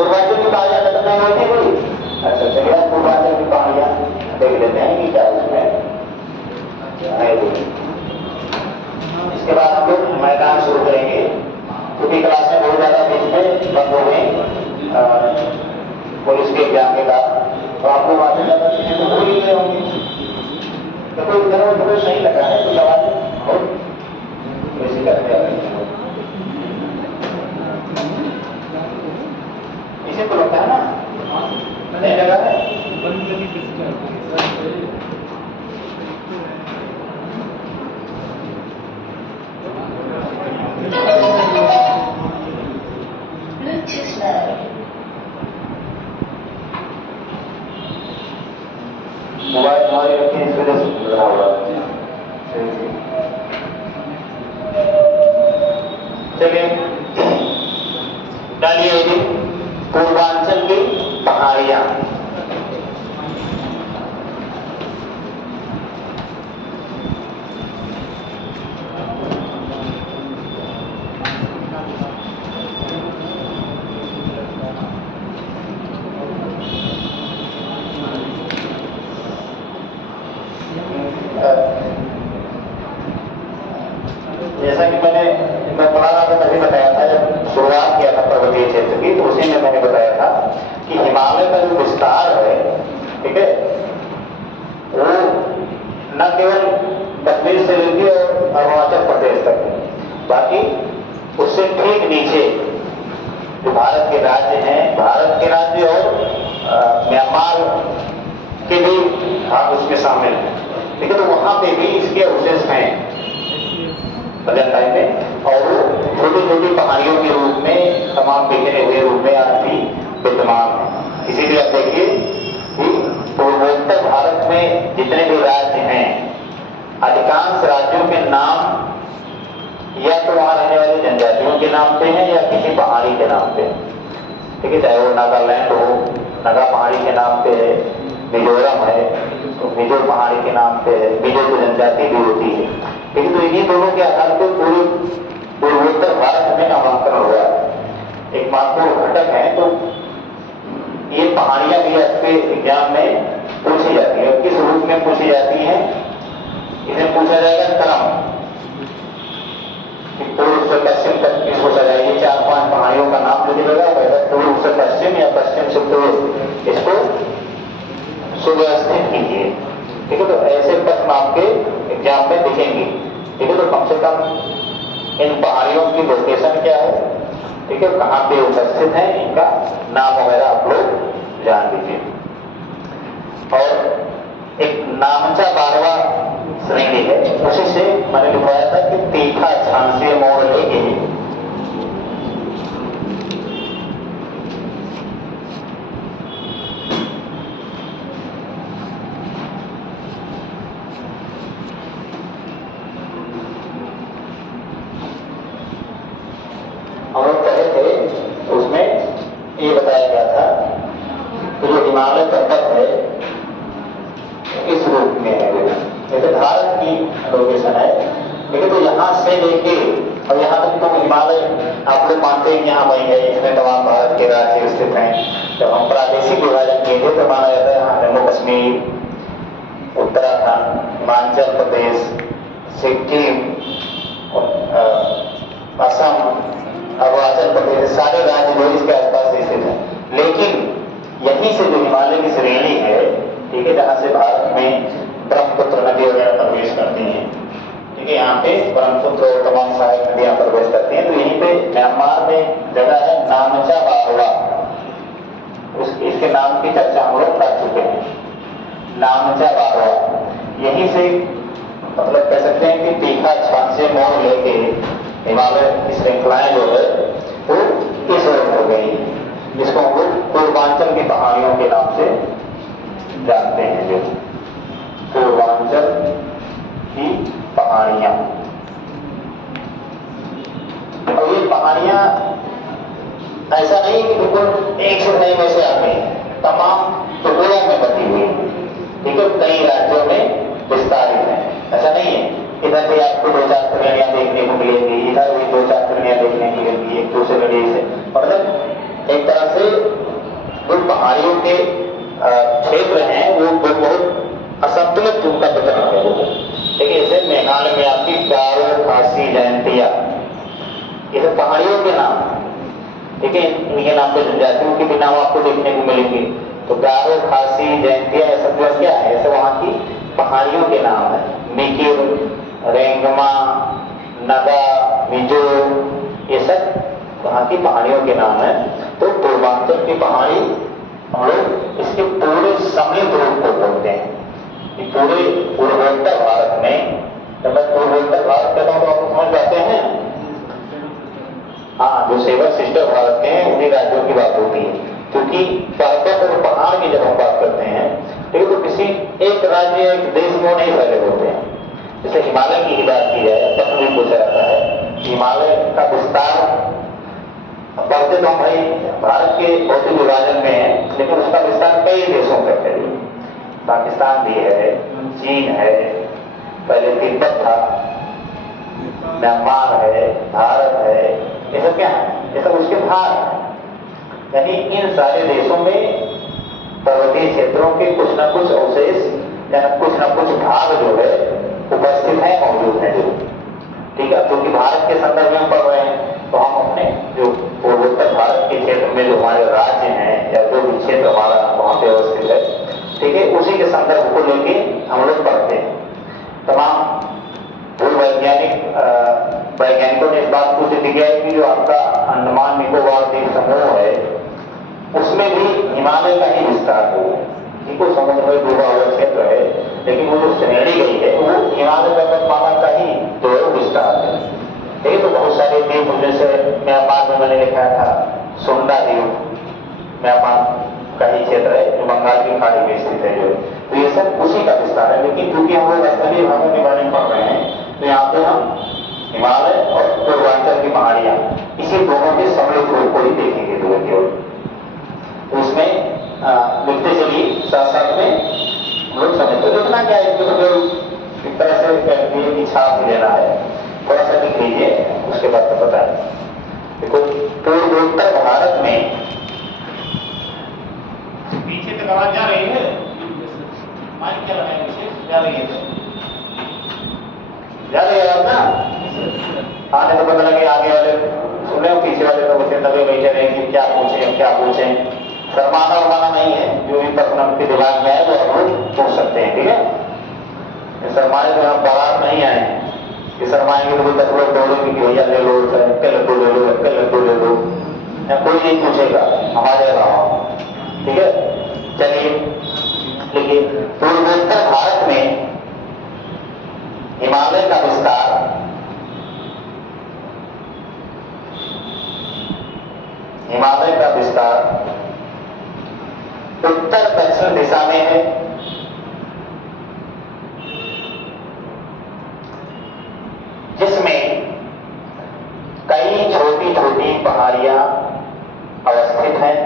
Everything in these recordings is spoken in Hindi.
पूर्वांचल की पहाड़ियां खत्म नहीं होती कोई। अच्छा चलिए आप पूर्वांचल की पहाड़ियां देख लेते हैं कि क्या उसमें है वो। इसके बाद हम लोग मैदान शुरू करेंगे क्योंकि क्लासें बहुत ज्यादा बीच में बंद हो गई पुलिस के एग्जाम के बाद, तो आपको वहां से ज्यादा चीजें तो भूल ही गए होंगे। तो कोई इधर उधर नहीं लगा है तो आवाज बहुत वैसे करते हैं इसे तो लगता है ना नहीं लगा है। मोबाइल हमारे रखे इस वजह से लगा हुआ है। चलिए डालिए जी पूर्वांचल की पहाड़ियां। जैसा कि मैं पढ़ा रहा था तभी बताया था, जब शुरुआत किया था पर्वतीय क्षेत्र की तो उसी में मैंने बताया था कि हिमालय का जो विस्तार है, ठीक है, वो न केवल कश्मीर से लेके और अरुणाचल प्रदेश तक, बाकी उससे ठीक नीचे जो भारत के राज्य हैं, भारत के राज्य और म्यांमार के भी भाग उसमें शामिल हैं, ठीक है, तो वहां पे भी इसके अवशेष हैं प्रेजेंट टाइम में, और वो छोटी छोटी पहाड़ियों के रूप में तमाम बिखरे हुए रूप में आज भी विद्यमान है। इसीलिए आप देखिए कि पूर्वोत्तर भारत में जितने भी राज्य हैं, अधिकांश राज्यों के नाम या तो वहां रहने वाली जनजातियों के नाम पे हैं या किसी पहाड़ी के नाम पे, ठीक है, चाहे वो नागालैंड हो, नागा पहाड़ी के नाम पे है, मिजोरम है तो मिजो पहाड़ी के नाम पे है, मिजो की जनजाति भी होती है, ठीक है, तो इन्हीं दोनों के आधार पर पूरे पूर्वोत्तर भारत में नामांकन हुआ है। एक महत्वपूर्ण घटक है, तो ये पहाड़ियां भी आपके एग्जाम में पूछी जाती है। किस रूप में पूछी जाती है? इसे पूछा जाएगा क्रम, पूर्व से पश्चिम तक इसको सजाइए, 4-5 पहाड़ियों का नाम जो दिया गया पूर्व से पश्चिम या पश्चिम से पूर्व, इसको सुव्यवस्थित कीजिए, ठीक है, तो ऐसे प्रश्न आपके एग्जाम में दिखेंगे, ठीक है, तो कम से कम इन पहाड़ियों की लोकेशन क्या है, ठीक है, कहाँ पे उपस्थित है, इनका नाम वगैरह आप लोग जान लीजिए। और एक नामचा 12वां श्रेणी है, उसी से मैंने लिखवाया था कि तीखा झांसी मोड़ लेके हम लोग कहे थे, उसमें ये बताया गया था कि जो हिमालय पर्वत है किस रूप में है, जैसे भारत की लोकेशन है, ठीक है, तो यहाँ से लेके और यहाँ तक तो हिमालय आप लोग मानते हैं यहाँ वही है, इसमें तमाम भारत के राज्य स्थित हैं। जब हम प्रादेशिक विभाजन किए थे तो माना जाता है यहाँ जम्मू कश्मीर, उत्तराखंड, हिमाचल प्रदेश, सिक्किम, असम, अरुणाचल प्रदेश, सारे राज्य जो इसके आसपास स्थित हैं। लेकिन यहीं से जो हिमालय की श्रेणी है, ठीक है, जहाँ से भारत में ब्रह्मपुत्र नदी वगैरह प्रवेश करती हैं, ठीक है, यहाँ पे ब्रह्मपुत्र और तमाम सहायक नदियां प्रवेश करती हैं, तो यहीं पे म्यांमार में जगह है नामचा बारवा, इसके नाम की चर्चा हम लोग कर चुके हैं। नामचा बारवा यहीं से मतलब कह सकते हैं कि तीखा झांसी मोड़ लेके हिमालय की श्रृंखलाएं जो है वो इस ओर हो गई, जिसको हम लोग पूर्वांचल की पहाड़ियों के नाम से जानते हैं। जो पूर्वांचल की पहाड़ियां, और ये पहाड़ियां ऐसा नहीं कि बिल्कुल एक से नहीं वैसे आ गई, तमाम टुकड़ों में बटी हुई, ठीक है, कई राज्यों में विस्तारित है। ऐसा नहीं है इधर भी आपको 2-4 श्रेणियां देखने को मिलेंगी, इधर भी 2-4 श्रेणियां देखने को मिलेंगी एक दूसरे नदी से, मतलब एक तरह से जो पहाड़ियों के क्षेत्र हैं वो बहुत असंतुलित उनका वितरण है वो। देखिए जैसे मेघालय में आपकी गारो, खासी, जयंतिया, ये सब पहाड़ियों के नाम है, ठीक है। इनके नाम पे जनजातियों के भी नाम आपको देखने को मिलेंगे। तो गारो, खासी, जयंतिया ये सब जो क्या है, ये सब वहाँ की पहाड़ियों के नाम है। मिकिर, रेंगमा, नगा, मिजो, ये सब वहाँ की पहाड़ियों के नाम है। तो पूर्वांचल की पहाड़ी हम लोग इसके पूरे समृद्ध रूप को बोलते हैं। कि पूरे पूर्वोत्तर भारत में, जब मैं पूर्वोत्तर भारत कहता हूँ तो आप समझ जाते हैं, हाँ, जो 7 सिस्टर भारत के हैं उन्हीं राज्यों की बात होती है। क्योंकि पर्वत और पहाड़ की जब हम बात करते हैं तो किसी एक राज्य, एक देश में नहीं फैले होते हैं। जैसे हिमालय की ही बात की जाए, प्रश्न भी पूछा जाता है हिमालय का विस्तार बढ़ते तो भाई भारत के भौतिक विभाजन में है, लेकिन उसका विस्तार कई देशों तक है। पाकिस्तान भी है, चीन है, पहले तिब्बत था, म्यांमार है, भारत है, ये सब क्या है, ये सब उसके भाग है। यानी इन सारे देशों में पर्वतीय क्षेत्रों के कुछ न कुछ अवशेष या कुछ न कुछ भाग जो है उपस्थित है, मौजूद है जो, ठीक है। क्योंकि भारत के संदर्भ में हम पढ़ रहे हैं तो हम अपने जो पूर्वोत्तर भारत के क्षेत्र में जो हमारे राज्य हैं या जो भी क्षेत्र हमारा वहां पे अवस्थित है, ठीक है, उसी के संदर्भ को लेके हम लोग पढ़ते हैं। तमाम वैज्ञानिकों ने इस बात को सिद्ध किया है कि जो आपका अंडमान निकोबार द्वीप समूह है उसमें भी हिमालय का ही विस्तार हो। इनको समुद्र में डूबा हुआ क्षेत्र है, लेकिन वो जो श्रेणी गई है वो हिमालय पर्वतमाला का ही जो है विस्तार है। देखिए तो बहुत सारे द्वीप, जैसे म्यांमार में मैंने लिखा था सुंडा द्वीप, म्यांमार का ही क्षेत्र है जो बंगाल की खाड़ी में स्थित है जो, तो ये सब उसी का विस्तार है। लेकिन क्योंकि हम लोग स्थलीय भागों के बारे में पढ़ रहे हैं तो यहाँ पे हम हिमालय और पूर्वांचल की पहाड़ियां इसी दोनों के समृद्ध रूप को ही देखेंगे केवल। तो उसमें लिखते चलिए साथ साथ में हम लोग समझते लिखना क्या है, जो एक तरह से की छाप लेना है, थोड़ा सा लिख लीजिए, उसके बाद तो पता है। देखो पूर्वोत्तर भारत में, पीछे तक आवाज जा रही है, माइक क्या लगाए पीछे जा रही है, जा रही है ना, आने तो पता लगे आगे वाले सुन रहे हो, पीछे वाले तो उसे दबे बैठे रहे कि क्या पूछे क्या पूछे। शर्माना उर्माना नहीं है, जो भी प्रश्न आपके दिमाग में है वो आप लोग पूछ सकते हैं, ठीक है। शर्माने तो हम बारात नहीं आए हैं कि शर्माएंगे तो 10 लोग दौड़ेंगे कि भैया ले लो, के लड्डू ले लो, के लड्डू ले लो, या कोई नहीं पूछेगा हमारे अलावा, ठीक है। चलिए देखिए, पूर्वोत्तर भारत में हिमालय का विस्तार उत्तर दक्षिण दिशा में है, जिसमें कई छोटी छोटी पहाड़ियां अवस्थित हैं,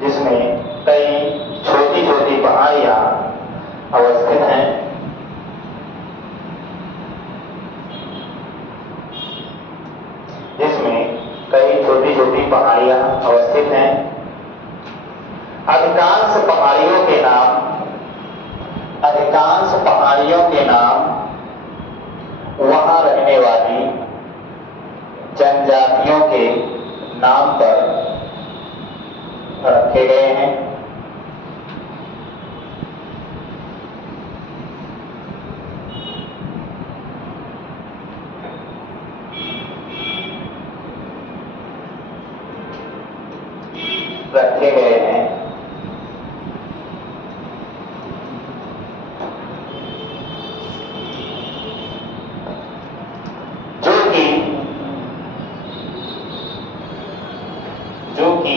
जिसमें कई छोटी छोटी पहाड़ियां अवस्थित हैं, जिसमें कई छोटी छोटी पहाड़ियां अवस्थित हैं। अधिकांश पहाड़ियों के नाम वहां रहने वाली जनजातियों के नाम पर रखे गए हैं। जो कि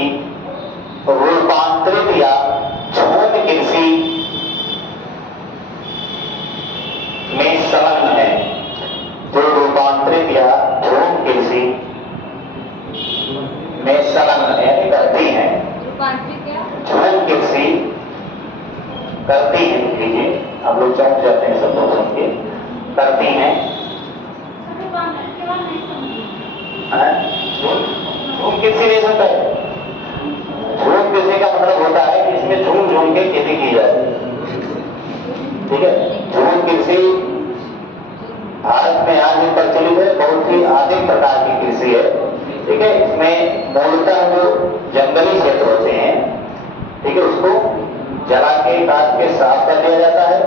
रूपांतरित या झूम कृषि में संलग्न है, जो रूपांतरित या झूम कृषि में संलग्न है, करती है। झूम कृषि करती है, लीजिए आप लोग चौंक जाते हैं सब लोग सुन के, करती हैं। झूम कृषि नहीं सुनता है, झूम कृषि जंगली क्षेत्र होते हैं, ठीक है, उसको जला के काट के साफ कर लिया जाता है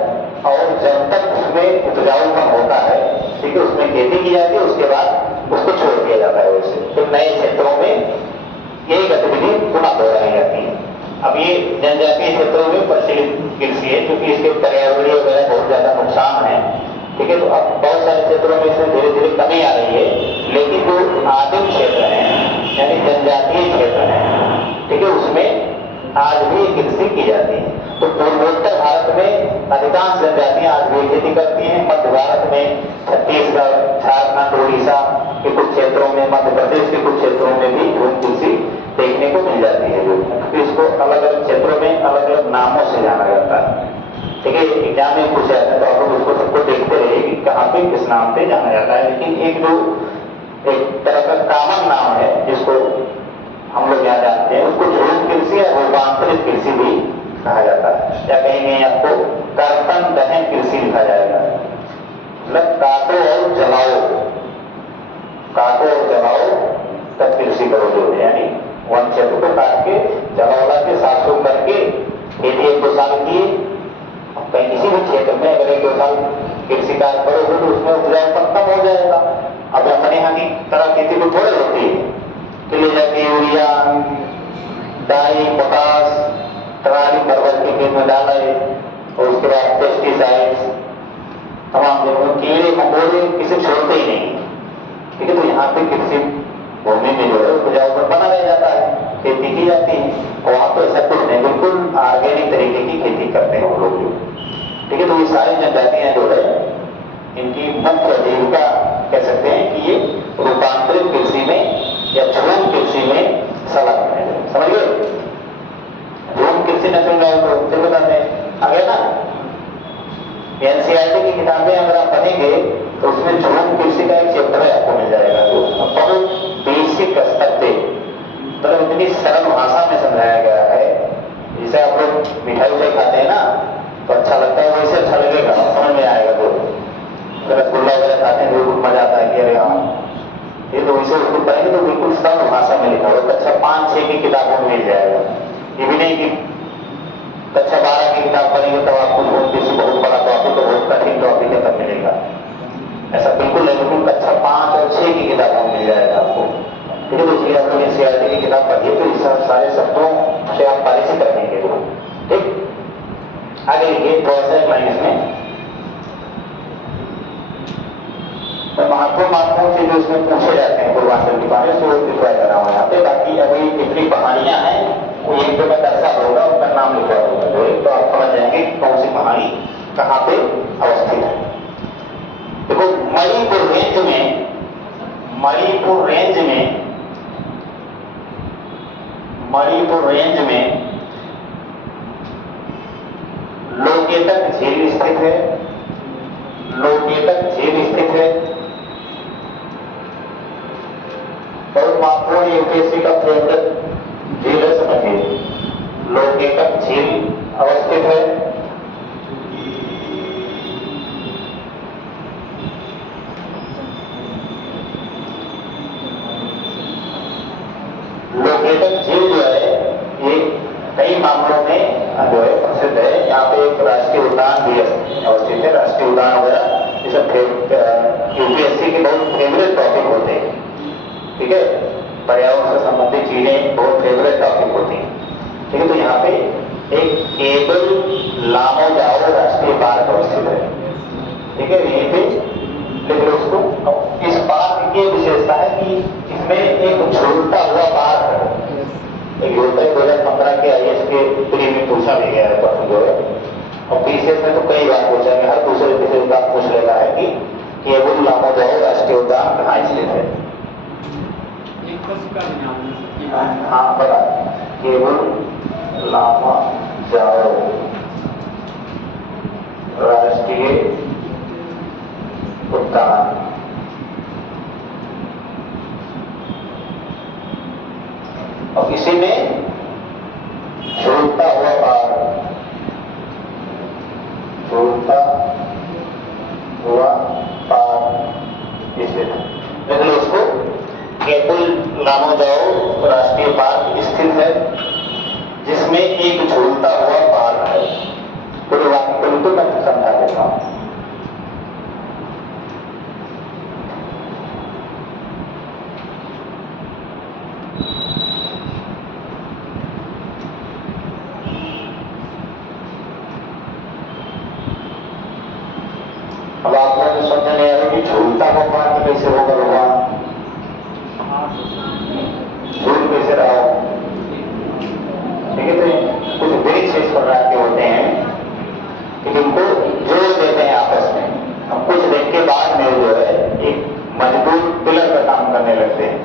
और जब तक उसमें उपजाऊपन होता है, ठीक है, उसमें खेती की जाती है, उसके बाद उसको छोड़ दिया जाता है वैसे। तो नए क्षेत्रों में यही गतिविधि पुनः दोहराई जाती है। अब ये जनजातीय क्षेत्रों में प्रचलित कृषि है, क्योंकि इसके पर्यावरणीय वगैरह बहुत ज्यादा नुकसान है, ठीक है। तो अब बहुत सारे क्षेत्रों में इसमें धीरे धीरे कमी आ रही है, लेकिन जो आदिम क्षेत्र है यानी जनजातीय क्षेत्र है, ठीक है, उसमें आज भी कृषि की जाती है। तो पूर्वोत्तर भारत में अधिकांश जनजातियां आज भी खेती करती हैं। मध्य भारत में छत्तीसगढ़, झारखंड, उड़ीसा के कुछ क्षेत्रों में, मध्य प्रदेश के कुछ क्षेत्रों में भी झूम कृषि देखने को मिल जाती है। तो इसको अलग अलग क्षेत्रों में अलग अलग नामों से जाना जाता है, ठीक है। एग्जाम में पूछा जाता है तो आप लोग उसको सबको देखते रहिए कि कहाँ पे किस नाम से जाना जाता है। लेकिन एक जो एक तरह का कॉमन नाम है जिसको हम लोग यहाँ जानते हैं, उसको झूम कृषि या रूपांतरित कृषि भी कहा जाता है, या कहीं नहीं आपको कर्तन दहन कृषि लिखा जाएगा। मतलब काटो और जलाओ, काटो और जलाओ तब कृषि करो जो है, यानी वन क्षेत्र को काट के जला के साफ सुफ करके खेती 1-2 साल किए। कहीं किसी भी क्षेत्र में अगर 1-2 साल कृषि कार्य करोगे तो उसमें उपजाऊपन कम हो जाएगा। अब अपने यहाँ की तरह खेती तो थोड़ी होती है कि ले जाके यूरिया, डाई, पोटास ट्राली भर के खेत में डाला है और उसके बाद पेस्टिसाइड्स, तमाम जगहों कीड़े मकोड़े किसी छोड़ते ही नहीं, ठीक है। तो यहाँ पे कृषि भूमि में जो है उपजाऊपन बना रह जाता है, खेती की जाती है। और वहाँ तो ऐसा कुछ नहीं, बिल्कुल ऑर्गेनिक तरीके की खेती करते हैं हम लोग, ठीक है। तो ये सारी जनजातियां जो है इनकी मुख्य आजीविका कह सकते हैं कि ये रूपांतरित कृषि में या झूम कृषि में संलग्न है। समझ गए? झूम कृषि न समझाओ तो फिर बताते हैं आगे ना। एनसीईआरटी की किताबें अगर आप पढ़ेंगे तो उसमें झूम कृषि का एक चैप्टर आपको मिल जाएगा, जो बहुत बेसिक स्तर पे मतलब इतनी सरल भाषा में समझाया गया है। जैसे आप लोग मिठाई उठाई खाते हैं ना तो अच्छा लगता है, वैसे अच्छा लगेगा, समझ में आएगा। तो रसगुल्ला वगैरह खाते हैं तो मजा आता है कि अरे हाँ ये तो वैसे उसको पढ़ेंगे तो बिल्कुल सरल भाषा में लिखा होगा। कक्षा 5-6 की किताबों में मिल जाएगा। ये भी नहीं कि कक्षा 12 की किताब पढ़ेंगे तब आपको झूम कृषि बहुत बड़ा टॉपिक तो बहुत कठिन टॉपिक है तब मिलेगा, ऐसा बिल्कुल नहीं। बिल्कुल कक्षा 5 और 6 की किताबों में मिल जाएगा आपको, ठीक है। तो इसलिए आप लोग एनसीईआरटी की किताब पढ़िए तो इस सारे शब्दों से आप परिचित रखेंगे, ठीक। आगे लिखिए थोड़ा सा एक लाइन इसमें महत्वपूर्ण चीजें उसमें पूछे जाते हैं पूर्वांचल के बारे में, तो लिखवाया जा रहा हूँ यहाँ पे। बाकी अभी जितनी कहानियां हैं वो एक पे मैं दर्शा होगा, उसका नाम लिखवा दूंगा जो है, तो आप समझ जाएंगे कौन सी कहानी कहाँ पे अवस्थित है। देखो मणिपुर रेंज में लोकेतक झील स्थित है। लोकेतक झील स्थित है, बहुत महत्वपूर्ण यूपीएससी का फेवरेट झील है, समझिए। लोकेतक झील अवस्थित है। लोकेतक झील जो है ये कई मामलों में जो है प्रसिद्ध है। यहाँ पे एक राष्ट्रीय उद्यान भी अवस्थित है। राष्ट्रीय उद्यान वगैरह ये सब यूपीएससी के बहुत फेवरेट टॉपिक होते हैं, ठीक है। पर्यावरण से संबंधित चीजें बहुत फेवरेट टॉपिक होती हैं, ठीक है। तो यहाँ पे एक केबल लामो जाओ राष्ट्रीय पार्क अवस्थित है, ठीक है। यहीं पे लिख लो उसको। इस पार्क की विशेषता है कि इसमें एक झूलता हुआ पार्क है। एक होता है 2015 के आईएएस के प्री में पूछा भी गया है प्रश्न जो है, और पीसीएस में तो कई बार पूछा गया, हर दूसरे तीसरे बार पूछ लेता है कि केबल लामो जाओ राष्ट्रीय उद्यान कहाँ स्थित है। हाँ बता, केबल लामा जाओ राष्ट्रीय उद्यान, और इसी में झूलता हुआ पार्क, झूलता हुआ पार्क स्थित है। देख लो उसको, केबल लामो जाओ राष्ट्रीय पार्क स्थित है जिसमें एक झूलता हुआ बाघ है। पूरे वाक्य को तो मैं समझा देता हूं। अब आप लोगों को समझ नहीं आ रहा कि झूलता हुआ बाघ कैसे होगा भगवान, झूल कैसे रहा हो। ठीक है, तो कुछ वृक्ष इस प्रकार के होते हैं कि जिनको जोड़ देते हैं आपस में। अब कुछ दिन के बाद में जो है एक मजबूत पिलर का काम करने लगते हैं।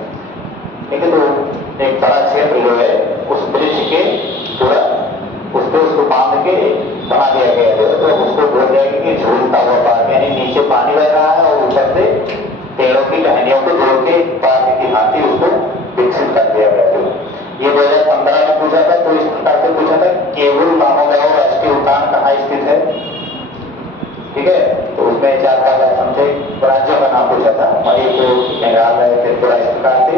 ठीक है, तो एक बड़ा क्षेत्र जो है उस वृक्ष के पूरा उस पर उसको बांध के बना दिया गया है। तो उसको बोल जाएगा कि झूलता हुआ पार्क, यानी नीचे पानी बह रहा है और ऊपर से पेड़ों की टहनियों को जोड़ के पार्क की भांति उसको विकसित कर दिया गया है। ये 2015 में पूछा था, तो इस प्रकार से पूछा था केवल मानवगांव राष्ट्रीय उद्यान कहाँ स्थित है। ठीक है, तो उसमें 4-5 ऑप्शन थे, राज्यों का नाम पूछा था, मणिपुर, मेघालय, त्रिपुरा, इस प्रकार से।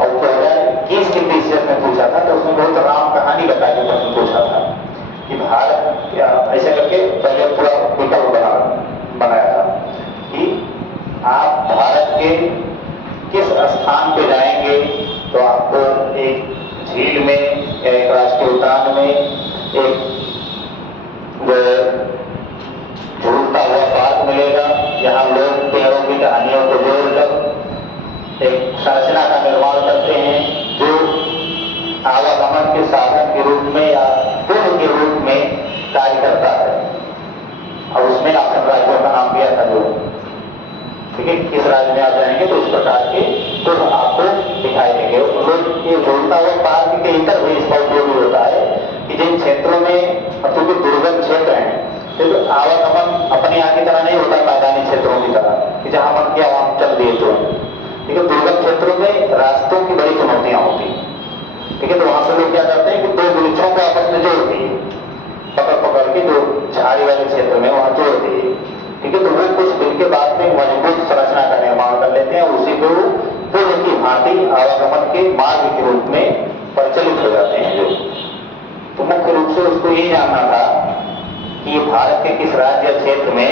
और 2021 के पीसीएस में पूछा था, तो उसमें बहुत राम कहानी बता के प्रश्न पूछा था कि भारत ऐसे करके पहले पूरा विकल्प बनाया था कि आप भारत के किस स्थान पे जाएंगे तो आपको एक झील में, एक राष्ट्रीय उद्यान में, एक झूलता हुआ पार्क मिलेगा। यहाँ लोग पेड़ों की टहनियों को जोड़कर एक संरचना का निर्माण करते हैं जो आवागमन के साधन के रूप में या पुल के रूप में कार्य करता है। और उसमें आपने राज्यों का नाम दिया था जो, ठीक है, किस राज्य में आप जाएंगे तो इस प्रकार के तो आपको दिखाई देंगे। लोग ये झूलता हुआ पार्क के इतर भी इसका उपयोग होता है कि जिन क्षेत्रों में क्योंकि दुर्गम क्षेत्र हैं, तो आवागमन अपने यहाँ की तरह नहीं होता मैदानी क्षेत्रों की तरह कि जहां मन किया वहां चल दिए तो। ठीक है, दुर्गम क्षेत्रों में रास्तों की बड़ी चुनौतियां होती हैं। ठीक है, तो वहां पर लोग क्या करते हैं कि दो वृक्षों को आपस में जोड़ दिए, पकड़ के जो झाड़ी वाले क्षेत्र में वहां जोड़ दिए। ठीक है, तो वो कुछ दिन के बाद में मजबूत संरचना का निर्माण कर लेते हैं, उसी को पुल की भांति आवागमन के मार्ग के रूप में प्रचलित हो जाते हैं। जो तो मुख्य रूप से उसको ये जानना था कि भारत के किस राज्य या क्षेत्र में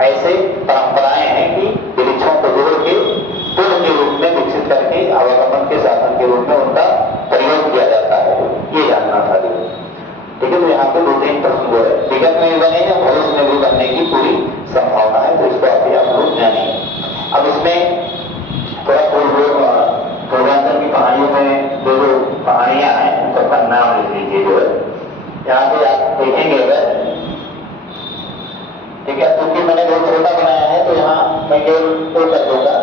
ऐसे परंपराएं हैं कि वृक्षों को जोड़ के पुल के रूप में विकसित करके आवागमन के साधन के रूप में उनका प्रयोग किया जाता है, ये जानना था। ठीक है, तो यहाँ पे 2-3 प्रश्न जो है विगत में भी बने हैं, भविष्य में भी बनने की पूरी संभावना है, तो इसको अभी आप लोग जानेंगे। अब इसमें थोड़ा पूर्वांचल की कहानियों में जो कहानियां हैं उनका नाम लिख लीजिए। जो है यहाँ पे आप देखेंगे अगर, ठीक है, क्योंकि मैंने बहुत छोटा बनाया है तो यहाँ मैं केवल तो कर दूंगा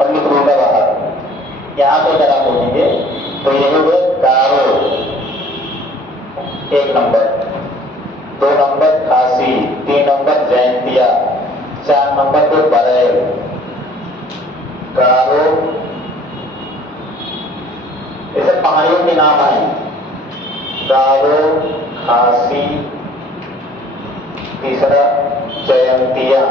और लिख दूंगा बाहर। यहाँ पे अगर आप देखेंगे तो ये हो गया गारो 1 नंबर, 2 नंबर खासी, 3 नंबर जयंतिया, 4 नंबर पे बरेल, गारो, ऐसे पहाड़ियों के नाम आए, गारो, खासी, तीसरा जयंतिया,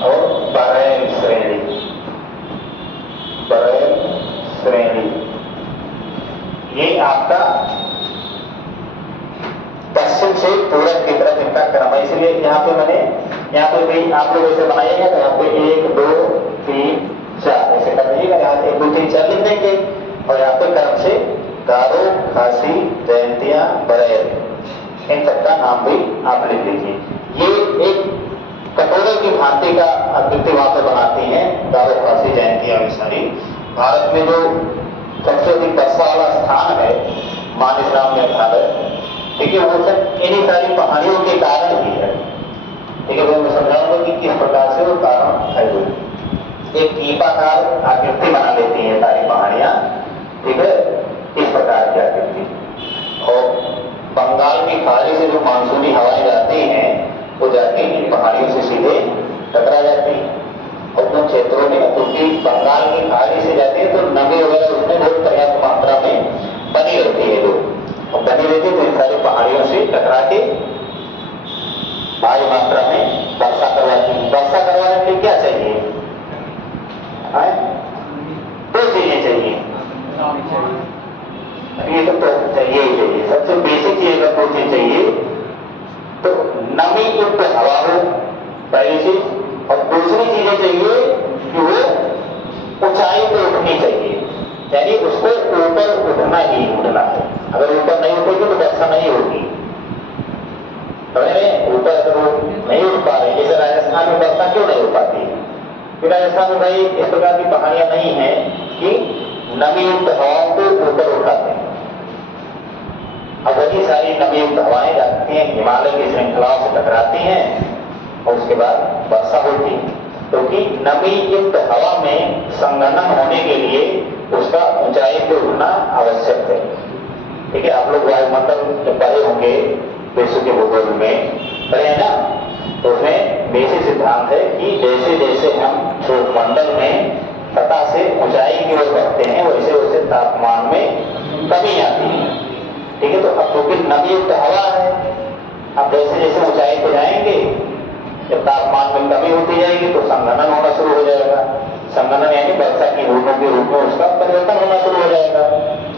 और बरेल श्रेणी, ये आपका पश्चिम से पूरब की तरफ इनका क्रम है। इसलिए यहाँ पे मैंने यहाँ पे भी आप लोग ऐसे बनाइएगा तो यहाँ पे 1, 2, 3, 4 ऐसे कर दीजिएगा। यहाँ 1, 2, 3, 4 लिख देंगे और यहाँ पे क्रम से गारो, खासी, जयंतिया, बरेल, इन सबका नाम भी आप लिख लीजिए। ये एक कटोरे की भांति का आकृति वहां पे बनाती हैं, गारो, खासी, जयंतिया सारी। भारत में जो सबसे अधिक वर्षा वाला स्थान है मानसराम मेघालय, ठीक है, वो सब इन्हीं सारी पहाड़ियों के कारण ही है। ठीक है, मैं समझाऊंगा कि किस प्रकार से वो कारण है। एक कीपाकार आकृति बना लेती है सारी पहाड़ियां, ठीक है, इस प्रकार की आकृति। और बंगाल की खाड़ी से जो मानसूनी हवाएं जाती हैं वो जाके इन पहाड़ियों से सीधे टकरा जाती है। और उन क्षेत्रों में क्योंकि बंगाल की खाड़ी से जाती है तो नमी वगैरह उसमें बहुत पर्याप्त मात्रा में बनी रहती है, जो और बनी रहती है तो इन सारी पहाड़ियों से टकरा के भारी मात्रा में वर्षा चीज। और दूसरी चीजें चाहिए कि वो ऊंचाई पे उठनी चाहिए, यानी उसको ऊपर उठना ही उठना है। अगर ऊपर नहीं उठेगी तो वर्षा नहीं होगी। ऊपर अगर वो नहीं उठ पा रही, जैसे राजस्थान में वर्षा क्यों नहीं हो पाती? फिर राजस्थान में भाई इस प्रकार की पहाड़ियां नहीं है कि नमी युक्त हवाओं को ऊपर उठाते हैं। अब वही सारी नमी युक्त हवाएं जाती हैं, हिमालय की श्रृंखलाओं से टकराती हैं और उसके बाद वर्षा होती है। क्योंकि नमी युक्त हवा में संघनन होने के लिए उसका ऊंचाई पे उठना आवश्यक है। ठीक है, आप लोग वायुमंडल जब पढ़े होंगे विश्व के भूगोल में पढ़े हैं ना, तो उसमें बेसिक सिद्धांत है कि जैसे जैसे हम मंडल में सतह से ऊंचाई की ओर बढ़ते हैं वैसे वैसे तापमान में कमी आती है। ठीक है, तो अब क्योंकि नमी युक्त हवा है, अब जैसे जैसे ऊंचाई पे जाएंगे जब तापमान में कमी होती जाएगी तो संघनन होना शुरू हो जाएगा। संघनन यानी वर्षा की बूंदों के रूप में उसका परिवर्तन होना शुरू हो जाएगा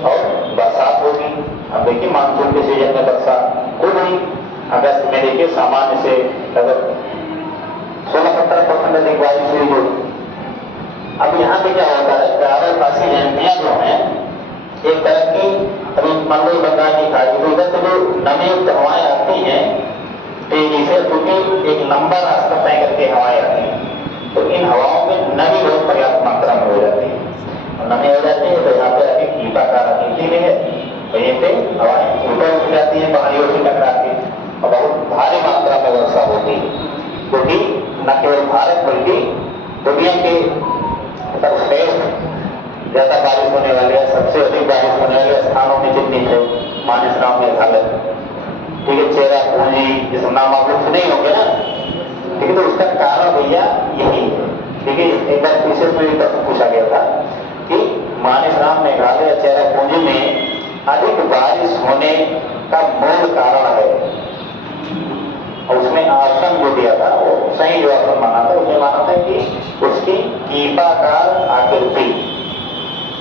और बरसात होगी। अब देखिए मानसून के सीजन में वर्षा हो गई, अगस्त में देखिए सामान्य से अगर 16-17% अधिक बारिश हुई जो। अब यहाँ पे क्या होता है, ग्रामीण एजेंसियां जो है एक तरह की, अभी मंगल बंगाल की खाड़ी तो इधर से जो नमी युक्त हवाएं आती हैं तेजी से, क्योंकि एक लंबा रास्ता तय करके हवाएं आती हैं, तो इन हवाओं में नमी बहुत पर्याप्त मात्रा में हो जाती है। और नमी हो जाती है तो यहाँ पे आके कीटाकार आकृति में है, तो ये पे हवाएं ऊपर उठ जाती है पहाड़ियों से टकरा के और बहुत भारी मात्रा में वर्षा होती है। क्योंकि न केवल भारत बल्कि दुनिया के सर्वश्रेष्ठ ज्यादा बारिश होने वाले, सबसे अधिक बारिश होने वाले स्थानों में जितनी थे मानसराम मेघालय, ठीक है, चेरापूंजी, जिस नाम आप लोग सुने होंगे ना, ठीक है, तो उसका कारण भैया यही है। ठीक है, एक बार विशेष में प्रश्न पूछा गया था कि मानसराम मेघालय या चेरापूंजी में अधिक बारिश होने का मूल कारण है, और उसमें आसन जो दिया था वो सही जो आसन माना था, उसने माना था कि उसकी कीपाकार आकृति।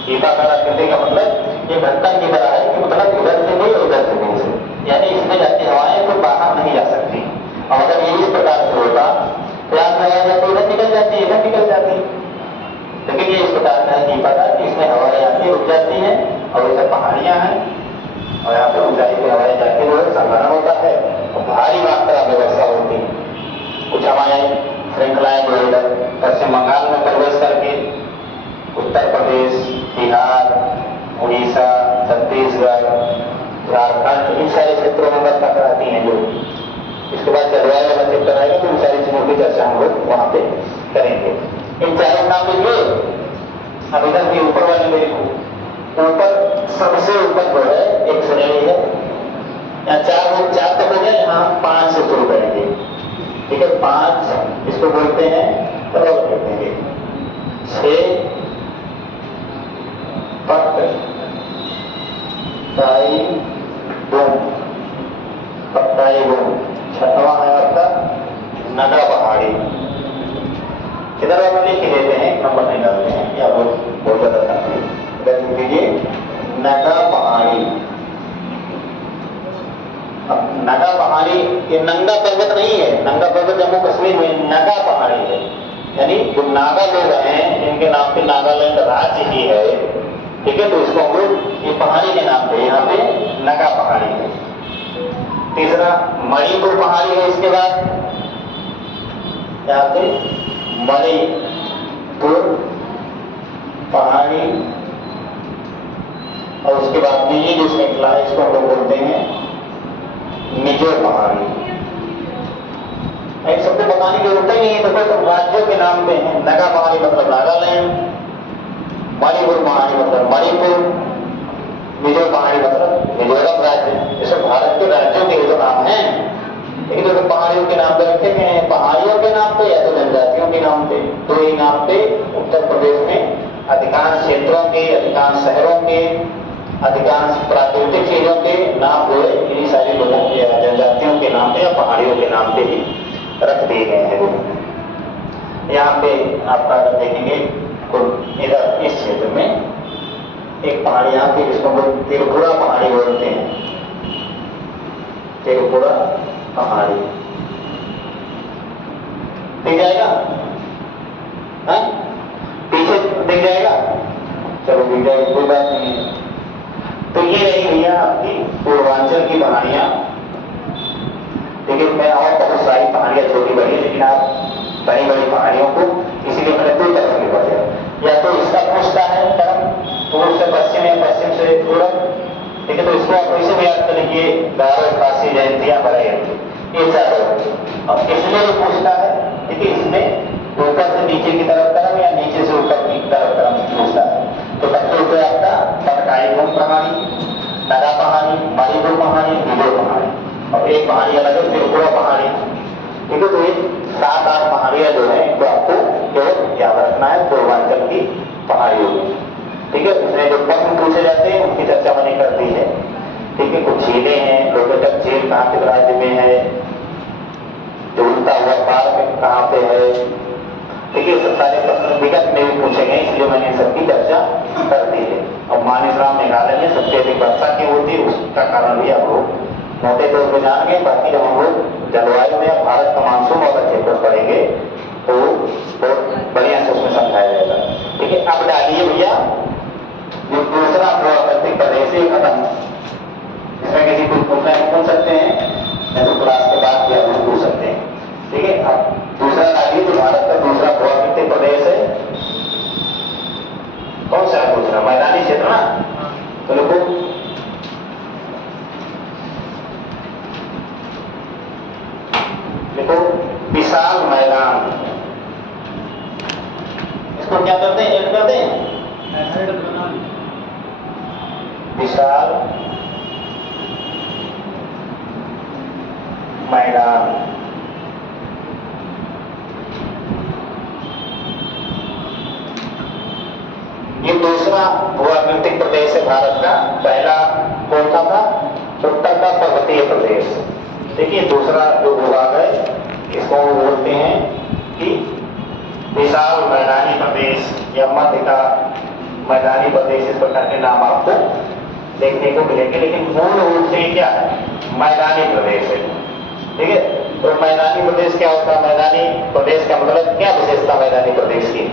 कीपाकार आकृति का मतलब ये ढक्कन की तरह है कि मतलब इधर से नहीं उधर से नहीं, यानी इसमें जाती हवाएं तो बाहर नहीं जा सकती। और अगर ये इस प्रकार से होता तो यहाँ से हवाएं जाती इधर निकल जाती, इधर निकल जाती, लेकिन ये इस प्रकार का कीपाकार कि इसमें हवाएं आती रुक जाती हैं और इधर पहाड़ियां हैं और यहाँ पे ऊंचाई पे हवाएं जाती हुए संघनन होता है और भारी मात्रा में वर्षा होती है। कुछ हवाएं श्रृंखलाएं जो इधर पश्चिम बंगाल में प्रवेश करके उत्तर प्रदेश, बिहार, उड़ीसा, छत्तीसगढ़, झारखंड, इन सारे क्षेत्रों में वर्षा कराती हैं। जो इसके बाद जलवायु वाला चैप्टर आएगा तो इन सारी चीजों की चर्चा हम लोग वहां पे करेंगे। इन चारों नाम लीजिए। अब इधर की ऊपर वाली मेरे को ऊपर सबसे ऊपर जो है एक श्रेणी है, यहाँ चार तक हो गया, यहाँ 5 से शुरू करेंगे। ठीक है, 5 इसको बोलते हैं तरल कहते हैं। 6 पट ताई बूम, पट्टाई बूम। 6वां है आपका नगा पहाड़ी। इधर हम लिख लेते हैं, नंबर नहीं डालते हैं, या बहुत ज्यादा करते हैं। इधर लिख लीजिए नगा पहाड़ी। अब नगा पहाड़ी ये नंगा पर्वत नहीं है, नंगा पर्वत जम्मू कश्मीर में नगा पहाड़ी है, यानी जो नागा लोग हैं जिनके नाम पे नागालैंड राज्य ही है। ठीक है, तो इसको हम लोग ये पहाड़ी के नाम पे यहाँ पे नगा पहाड़ी है। तीसरा मणिपुर पहाड़ी है, इसके बाद यहाँ पे मणिपुर पहाड़ी, और उसके बाद ये जो श्रृंखला है इसको हम लोग बोलते हैं मिजो पहाड़ी। एक सबको बताने की जरूरत ही नहीं है, देखो सब राज्यों के नाम पे हैं। नगा पहाड़ी मतलब नागालैंड, मणिपुर पहाड़ी मतलब मणिपुर, मिजो पहाड़ी मतलब मिजोरम राज्य। ये सब भारत के राज्यों के जो नाम हैं, लेकिन जो पहाड़ियों के नाम पे रखे गए हैं, पहाड़ियों के नाम पे या तो जनजातियों के नाम पे। तो ये नाम पे उत्तर प्रदेश में अधिकांश क्षेत्रों के, अधिकांश शहरों के, अधिकांश प्राकृतिक चीजों के नाम जो है इन्हीं सारे लोगों के जनजातियों के नाम पे या पहाड़ियों के नाम पे ही रख दिए गए हैं। यहाँ पे आपका अगर देखेंगे तो इधर इस क्षेत्र में एक पहाड़ी यहाँ पे, इसको लोग त्रिपुरा पहाड़ी बोलते हैं। त्रिपुरा पहाड़ी दिख जाएगा? हाँ? पीछे दिख जाएगा? चलो दिख जाएगा, कोई बात नहीं है। तो ये रही भैया आपकी पूर्वांचल की पहाड़ियां। देखिए मैं और बहुत सारी पहाड़ियां छोटी बड़ी है, लेकिन आप बड़ी बड़ी पहाड़ियों को इसीलिए मैंने दो तरफ में बढ़ गया, या तो इसका पूछता है तरफ पूर्व से पश्चिम या पश्चिम से पूर्व, ठीक है, तो इसको आप वैसे भी याद कर लीजिए, गारो काशी जयंतियां बड़े ये चारों। अब इसमें जो पूछता है, ठीक है, इसमें ऊपर से नीचे की तरफ या नीचे से ऊपर की तरफ पूछता है। तो सबसे ऊपर आपका पटकाई पहाड़ी, नरा पहाड़ी, मणिपुर पहाड़ी, विजय पहाड़ी, और एक पहाड़ी अलग है त्रिपुरा पहाड़ी, ठीक है। तो ये 7-8 पहाड़ियां जो है इनको आपको केवल याद रखना है पूर्वांचल की पहाड़ियों में, ठीक है। इसमें जो प्रश्न पूछे जाते हैं उनकी चर्चा मैंने कर दी है, ठीक है। कुछ झीलें हैं, लोकटक झील कहाँ के राज्य में है, जो उड़ता हुआ पार्क कहाँ पे है, ठीक है। सब सारे प्रश्न विगत में भी पूछे गए, इसलिए मैंने सबकी चर्चा कर दी है। और मानसरोवर मेघालय में सबसे अधिक वर्षा की होती है, उसका कारण भी आप लोग मोटे तौर पर जान गए। बाकी जब हम लोग जलवायु में भारत का मानसून वाला क्षेत्र पढ़ेंगे तो बहुत बढ़िया से उसमें समझाया जाएगा, ठीक है। अब डालिए भैया जो दूसरा प्राकृतिक प्रदेश है खत्म, इसमें किसी को पूछना है पूछ सकते हैं, नहीं तो क्लास के बाद भी आप पूछ सकते हैं, ठीक है। अब दूसरा डालिए जो भारत का दूसरा प्राकृतिक प्रदेश है, कौन सा है दूसरा? मैदानी क्षेत्र ना, तो लिखो विशाल मैदान। इसको क्या करते हैं? ऐड करते हैं विशाल मैदान। ये दूसरा भूआकृतिक प्रदेश है भारत का। पहला कौन सा था? उत्तर का पर्वतीय प्रदेश। देखिए दूसरा जो भूभाग है इसको बोलते हैं कि विशाल मैदानी प्रदेश या मध्य का मैदानी प्रदेश, इस प्रकार के नाम आपको देखने को मिलेंगे। लेकिन मूल रूप से क्या है? मैदानी प्रदेश है, ठीक है। तो मैदानी प्रदेश क्या होता है? मैदानी प्रदेश का मतलब क्या विशेषता मैदानी प्रदेश की?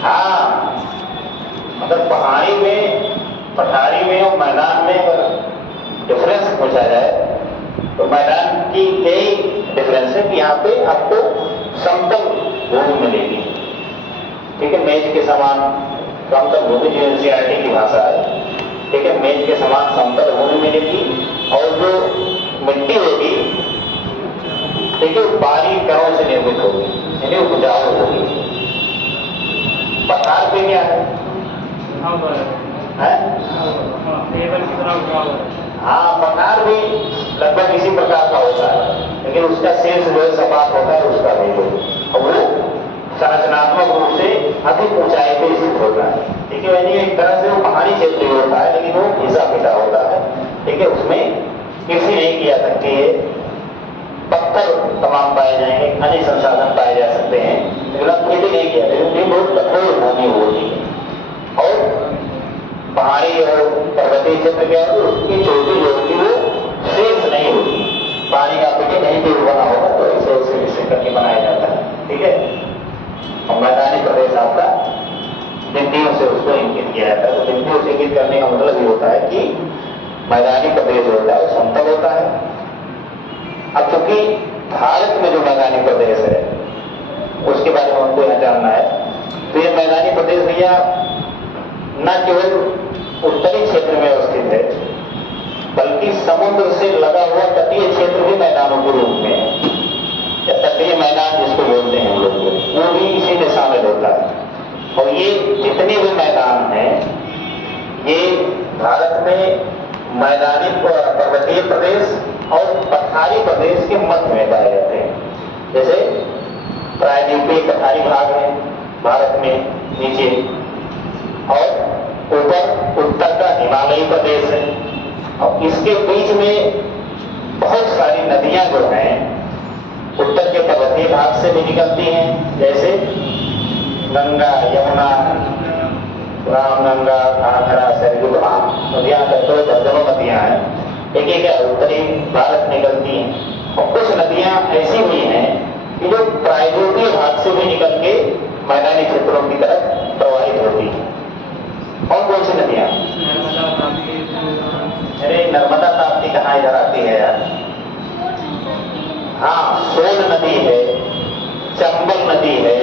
हाँ, मतलब पहाड़ी में और मैदान में अगर डिफरेंस पूछा जाए तो मैदान की यही डिफरेंस है कि यहाँ पे आपको समतल भूमि मिलेगी, ठीक है। मेज के समान समतल भूमि, जो एनसीईआरटी की भाषा है, ठीक है। मेज के समान समतल भूमि मिलेगी और जो मिट्टी होगी, ठीक है, बारीक कणों से निर्मित होगी, यानी उपजाऊ होगी। पठार पे क्या है? हाँ, पठार भी लगभग इसी प्रकार का होता है, लेकिन उसका शीर्ष जो है सपाट होता है, उसका नहीं होता, और वो संरचनात्मक रूप से अधिक ऊंचाई पे स्थित होता है, ठीक है। यानी एक तरह से वो पहाड़ी क्षेत्र ही होता है, लेकिन वो घिसा पिटा होता है, ठीक है। उसमें कृषि नहीं की जा सकती है, पत्थर तमाम पाए जाएंगे, खनिज संसाधन पाए जा सकते हैं, लेकिन खेती नहीं किया जाए, बहुत कठोर भूमि होती है। और पहाड़ी और पर्वतीय क्षेत्र क्या है? उसकी चोटी जो होगी वो शीर्ष नहीं होती, पानी का पिटे कहीं भी बना होगा तो ऐसे करके बनाया जाता है, ठीक है। और मैदानी प्रदेश आपका बिंदियों से उसको इंकित किया जाता है। तो बिंदियों से इंकित करने का मतलब ये होता है कि मैदानी प्रदेश जो होता है वो समतल होता है। अब चूंकि भारत में जो मैदानी प्रदेश है उसके बारे में हमको यह जानना है, तो ये मैदानी प्रदेश भैया न केवल उत्तरी क्षेत्र में अवस्थित है, बल्कि समुद्र से लगा हुआ तटीय क्षेत्र भी मैदानों के रूप में, या तटीय मैदान जिसको बोलते हैं हम लोग, वो भी इसी में शामिल होता है। और ये जितने भी मैदान हैं ये भारत में मैदानी पर्वतीय प्रदेश और पठारी प्रदेश के मध्य में पाए जाते हैं। जैसे प्रायद्वीपीय पठारी भाग है भारत में नीचे, और ऊपर उत्तर का हिमालयी प्रदेश है, और इसके बीच में बहुत सारी नदियां जो हैं उत्तर के पर्वतीय भाग से भी निकलती हैं, जैसे गंगा, यमुना, रामगंगा, घाघरा, सरयू, नदियां दर्जनों नदियां हैं। एक एक उत्तरी भारत निकलती हैं, और कुछ नदियां ऐसी भी हैं कि जो प्रायद्वीपीय भाग से भी निकल के मैदानी क्षेत्रों की तरफ प्रवाहित होती हैं। कौन सी नदियां? अरे नर्मदा ताप्ती कहाँ इधर आती है यार? हाँ, सोन नदी है, चंबल नदी है,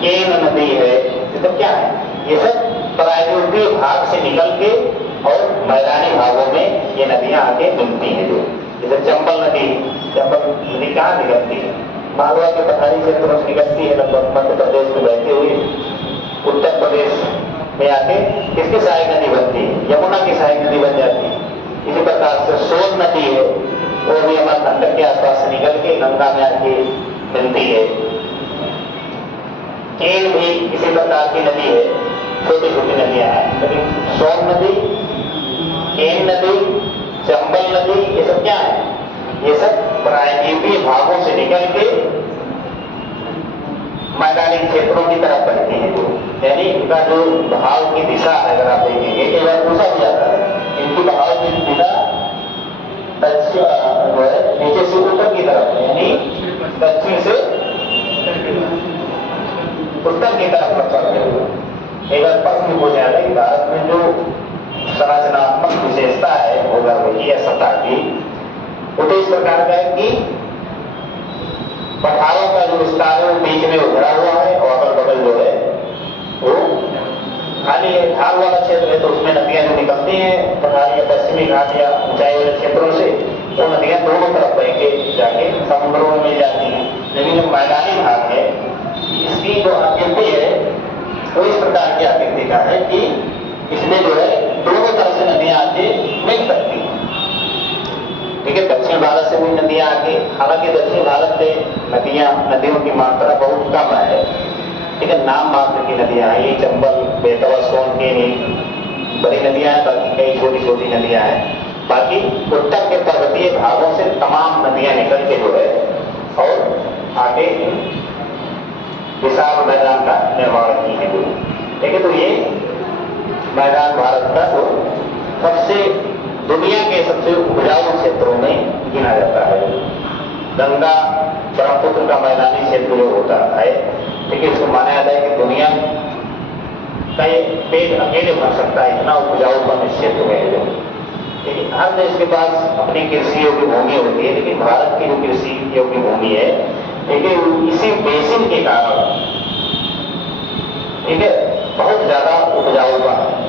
केन नदी है, ये सब क्या है? ये सब प्रायद्वीपीय भाग से निकल के और मैदानी भागों में ये नदियां आके मिलती हैं। जो जैसे चंबल नदी कहाँ निकलती है? मालवा के पठारी क्षेत्रों से निकलती है, लगभग मध्य प्रदेश में बहते हुए उत्तर प्रदेश में आके किसकी सहायक नदी बनती है? यमुना की सहायक नदी बन जाती है। इसी प्रकार से सोन नदी है, वो भी हमारे खंडक के आसपास से निकल के गंगा में आके मिलती है। केन भी इसी प्रकार की नदी है, छोटी छोटी नदियां हैं, लेकिन सोन नदी, केन नदी, चंबल नदी, ये सब क्या है? ये सब प्रायद्वीपीय भागों से निकल के मैदानी क्षेत्रों की तरफ बहती है। जो यानी इनका जो बहाव की दिशा है, अगर आप देखेंगे कई बार पूछा भी जाता है, इनकी बहाव की दिशा जो है नीचे से ऊपर की तरफ है, यानी दक्षिण से उत्तर की तरफ बढ़ते हुए। एक बार प्रश्न पूछा जाता है कि भारत में जो संरचनात्मक विशेषता है भूगर्भ की या सतह की, वो तो इस प्रकार का है कि पठारों का जो विस्तार है वो बीच में उभरा हुआ है और अगल बगल जो है वो खाली है। ढाल वाला क्षेत्र है तो उसमें नदियां जो निकलती हैं पठार या पश्चिमी घाट या ऊंचाई वाले क्षेत्रों से, वो नदियां दोनों तरफ बह के जाके समुद्रों में मिल जाती हैं। लेकिन जो मैदानी भाग है इसकी जो आकृति है वो इस प्रकार की आकृति का है कि इसमें जो है दोनों तरफ से नदियां आके मिल सकती हैं। ठीक है, दक्षिण भारत से भी नदियां आके, हालांकि दक्षिण भारत से नदियों की मात्रा बहुत कम है, ठीक है, नाम मात्र की नदियां हैं। ये चंबल, बेतवा, सोन के नहीं बड़ी नदियां हैं, बाकी कई छोटी छोटी नदियां हैं। बाकी उत्तर के पर्वतीय भागों से तमाम नदियां निकल के जो है और आगे विशाल मैदान का निर्माण की है। ठीक है, तो ये मैदान भारत का तो सबसे दुनिया के सबसे उपजाऊ क्षेत्रों में गिना जाता है। गंगा ब्रह्मपुत्र का मैदानी क्षेत्र जो होता है, ठीक है, इसको माना जाता है कि दुनिया का ये पेट अकेले भर सकता है, इतना उपजाऊपन इस क्षेत्र में है। लेकिन हर देश के पास अपनी कृषि योग्य भूमि होती है, लेकिन भारत की जो कृषि योग्य भूमि है, ठीक है, इसी बेसिन के कारण, ठीक है, बहुत ज्यादा उपजाऊपन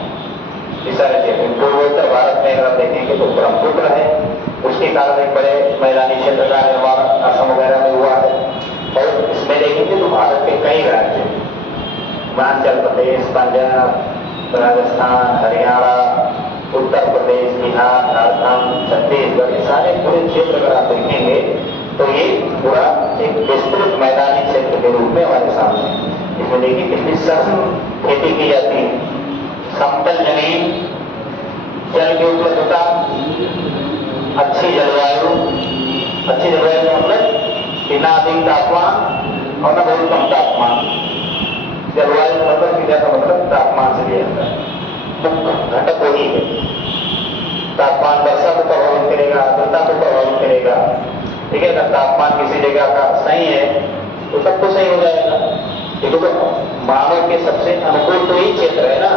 इस सारे क्षेत्र पूर्वोत्तर भारत में अगर आप देखेंगे तो ब्रह्मपुत्र है, उसके कारण एक बड़े मैदानी क्षेत्र का निर्माण असम वगैरह में हुआ है। और इसमें देखेंगे तो भारत के कई राज्य, हिमाचल प्रदेश, पंजाब, राजस्थान, हरियाणा, उत्तर प्रदेश, बिहार, झारखंड, छत्तीसगढ़, ये सारे पूरे क्षेत्र अगर आप देखेंगे तो ये पूरा एक विस्तृत मैदानी क्षेत्र के रूप में हमारे सामने। इसमें देखिए कितनी सघन खेती की जाती है, समतल जमीन, जल की उपलब्धता, अच्छी जलवायु का मतलब कि ना अधिक तापमान और ना बहुत कम तापमान। जलवायु का मतलब तापमान से लिया जाता है, मुख्य घटक वही है। तापमान वर्षा को प्रभावित करेगा, आर्द्रता को प्रभावित करेगा। ठीक है, अगर तापमान किसी जगह का सही है तो सब कुछ सही हो जाएगा। देखो तो मानव के सबसे अनुकूल तो यही क्षेत्र है ना,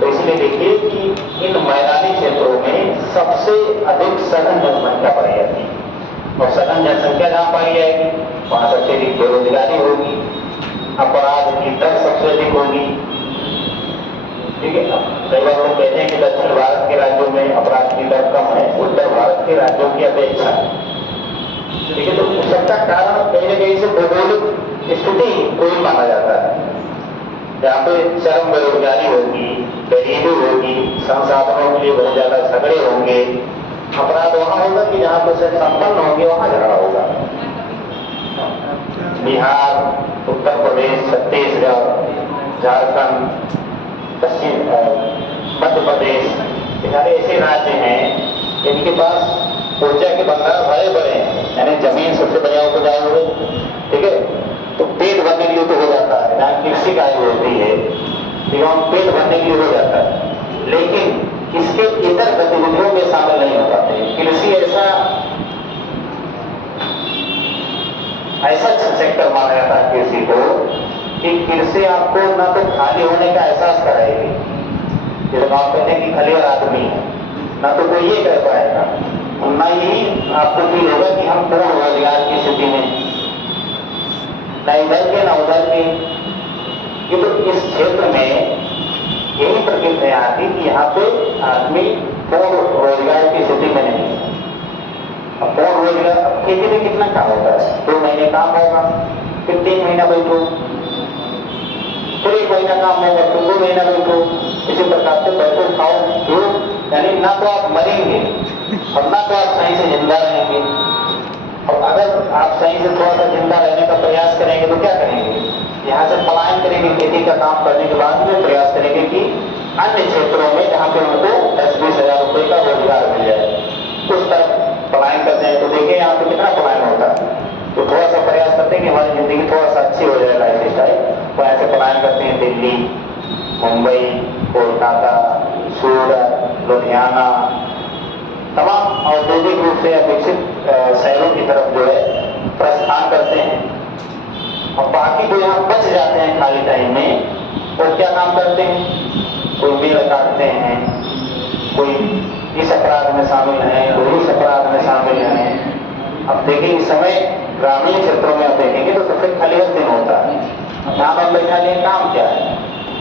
तो इसलिए देखिए कि इन मैदानी क्षेत्रों में सबसे अधिक सघन जनसंख्या पाई जाती है, और सघन जनसंख्या जहां पाई जाएगी वहां सबसे अधिक बेरोजगारी होगी, अपराध की दर सबसे अधिक होगी। ठीक है, कई बार लोग कहते हैं कि दक्षिण भारत के राज्यों में अपराध की दर कम है उत्तर भारत के राज्यों की अपेक्षा। ठीक है, तो सबका कारण कहीं न कहीं से भौगोलिक स्थिति को ही माना जाता है। जहाँ पे चरम बेरोजगारी होगी, गरीबी होगी, संसाधनों के लिए बहुत ज्यादा झगड़े होंगे, अपराध वहां होगा कि जहाँ पे से संपन्न होंगे वहां झगड़ा होगा। बिहार, उत्तर प्रदेश, छत्तीसगढ़, झारखंड, पश्चिम मध्य प्रदेश, ये सारे ऐसे राज्य हैं जिनके पास ऊर्जा के भंडार भरे पड़े हैं, यानी जमीन सबसे बढ़िया उपजाऊ है। ठीक है, तो पेट भरने के लिए तो हो जाता है, जहाँ कृषि कार्य होती है, ठीक है, पेट भरने के लिए हो जाता है। लेकिन इसके इतर गतिविधियों में शामिल नहीं हो पाते। कृषि ऐसा सेक्टर माना जाता है कृषि को कि कृषि आपको ना तो खाली होने का एहसास कराएगी, जैसे आप कहते हैं कि खाली और आदमी है, ना तो कोई ये कह पाएगा, ना ही आपको फील होगा कि हम पूर्ण रोजगार की स्थिति में, ना इधर के ना उधर के। ये तो इस क्षेत्र में यही प्रकृति है यहाँ की कि यहाँ पे आदमी पूर्ण रोजगार की स्थिति में नहीं है। अब पूर्ण रोजगार, अब खेती में कितना काम होता है, 2 महीने काम होगा, फिर 3 महीना बैठो, फिर 1 महीना काम होगा, फिर 2 महीना बैठो, इसी प्रकार से बैठो खाओ पियो, यानी ना तो आप मरेंगे और ना तो आप सही से जिंदा रहेंगे। और अगर आप सही से थोड़ा सा जिंदा रहने का प्रयास करेंगे तो क्या करेंगे, यहाँ से पलायन करेंगे, खेती का काम करने के बाद में प्रयास करेंगे कि अन्य क्षेत्रों में जहाँ पे उनको 10-20 हजार रुपये का रोजगार मिल जाए, उस तरफ पलायन करते हैं। तो देखिए यहाँ पे कितना पलायन होता है। तो थोड़ा सा प्रयास करते हैं कि हमारी जिंदगी थोड़ा सा अच्छी हो जाए, लाइफ स्टाइल, तो ऐसे पलायन करते हैं दिल्ली, मुंबई, कोलकाता, सूरत, लुधियाना, तमाम औद्योगिक रूप से विकसित शहरों की तरफ जो है प्रस्थान करते हैं। और बाकी जो यहाँ बच जाते हैं खाली टाइम में, वो क्या काम करते हैं, कोई मेल काटते हैं, कोई इस अपराध में शामिल है, कोई इस अपराध में शामिल है। अब देखिए इस समय ग्रामीण क्षेत्रों में आप देखेंगे तो सबसे खाली दिन होता है, यहाँ पर बैठा लिए काम क्या है,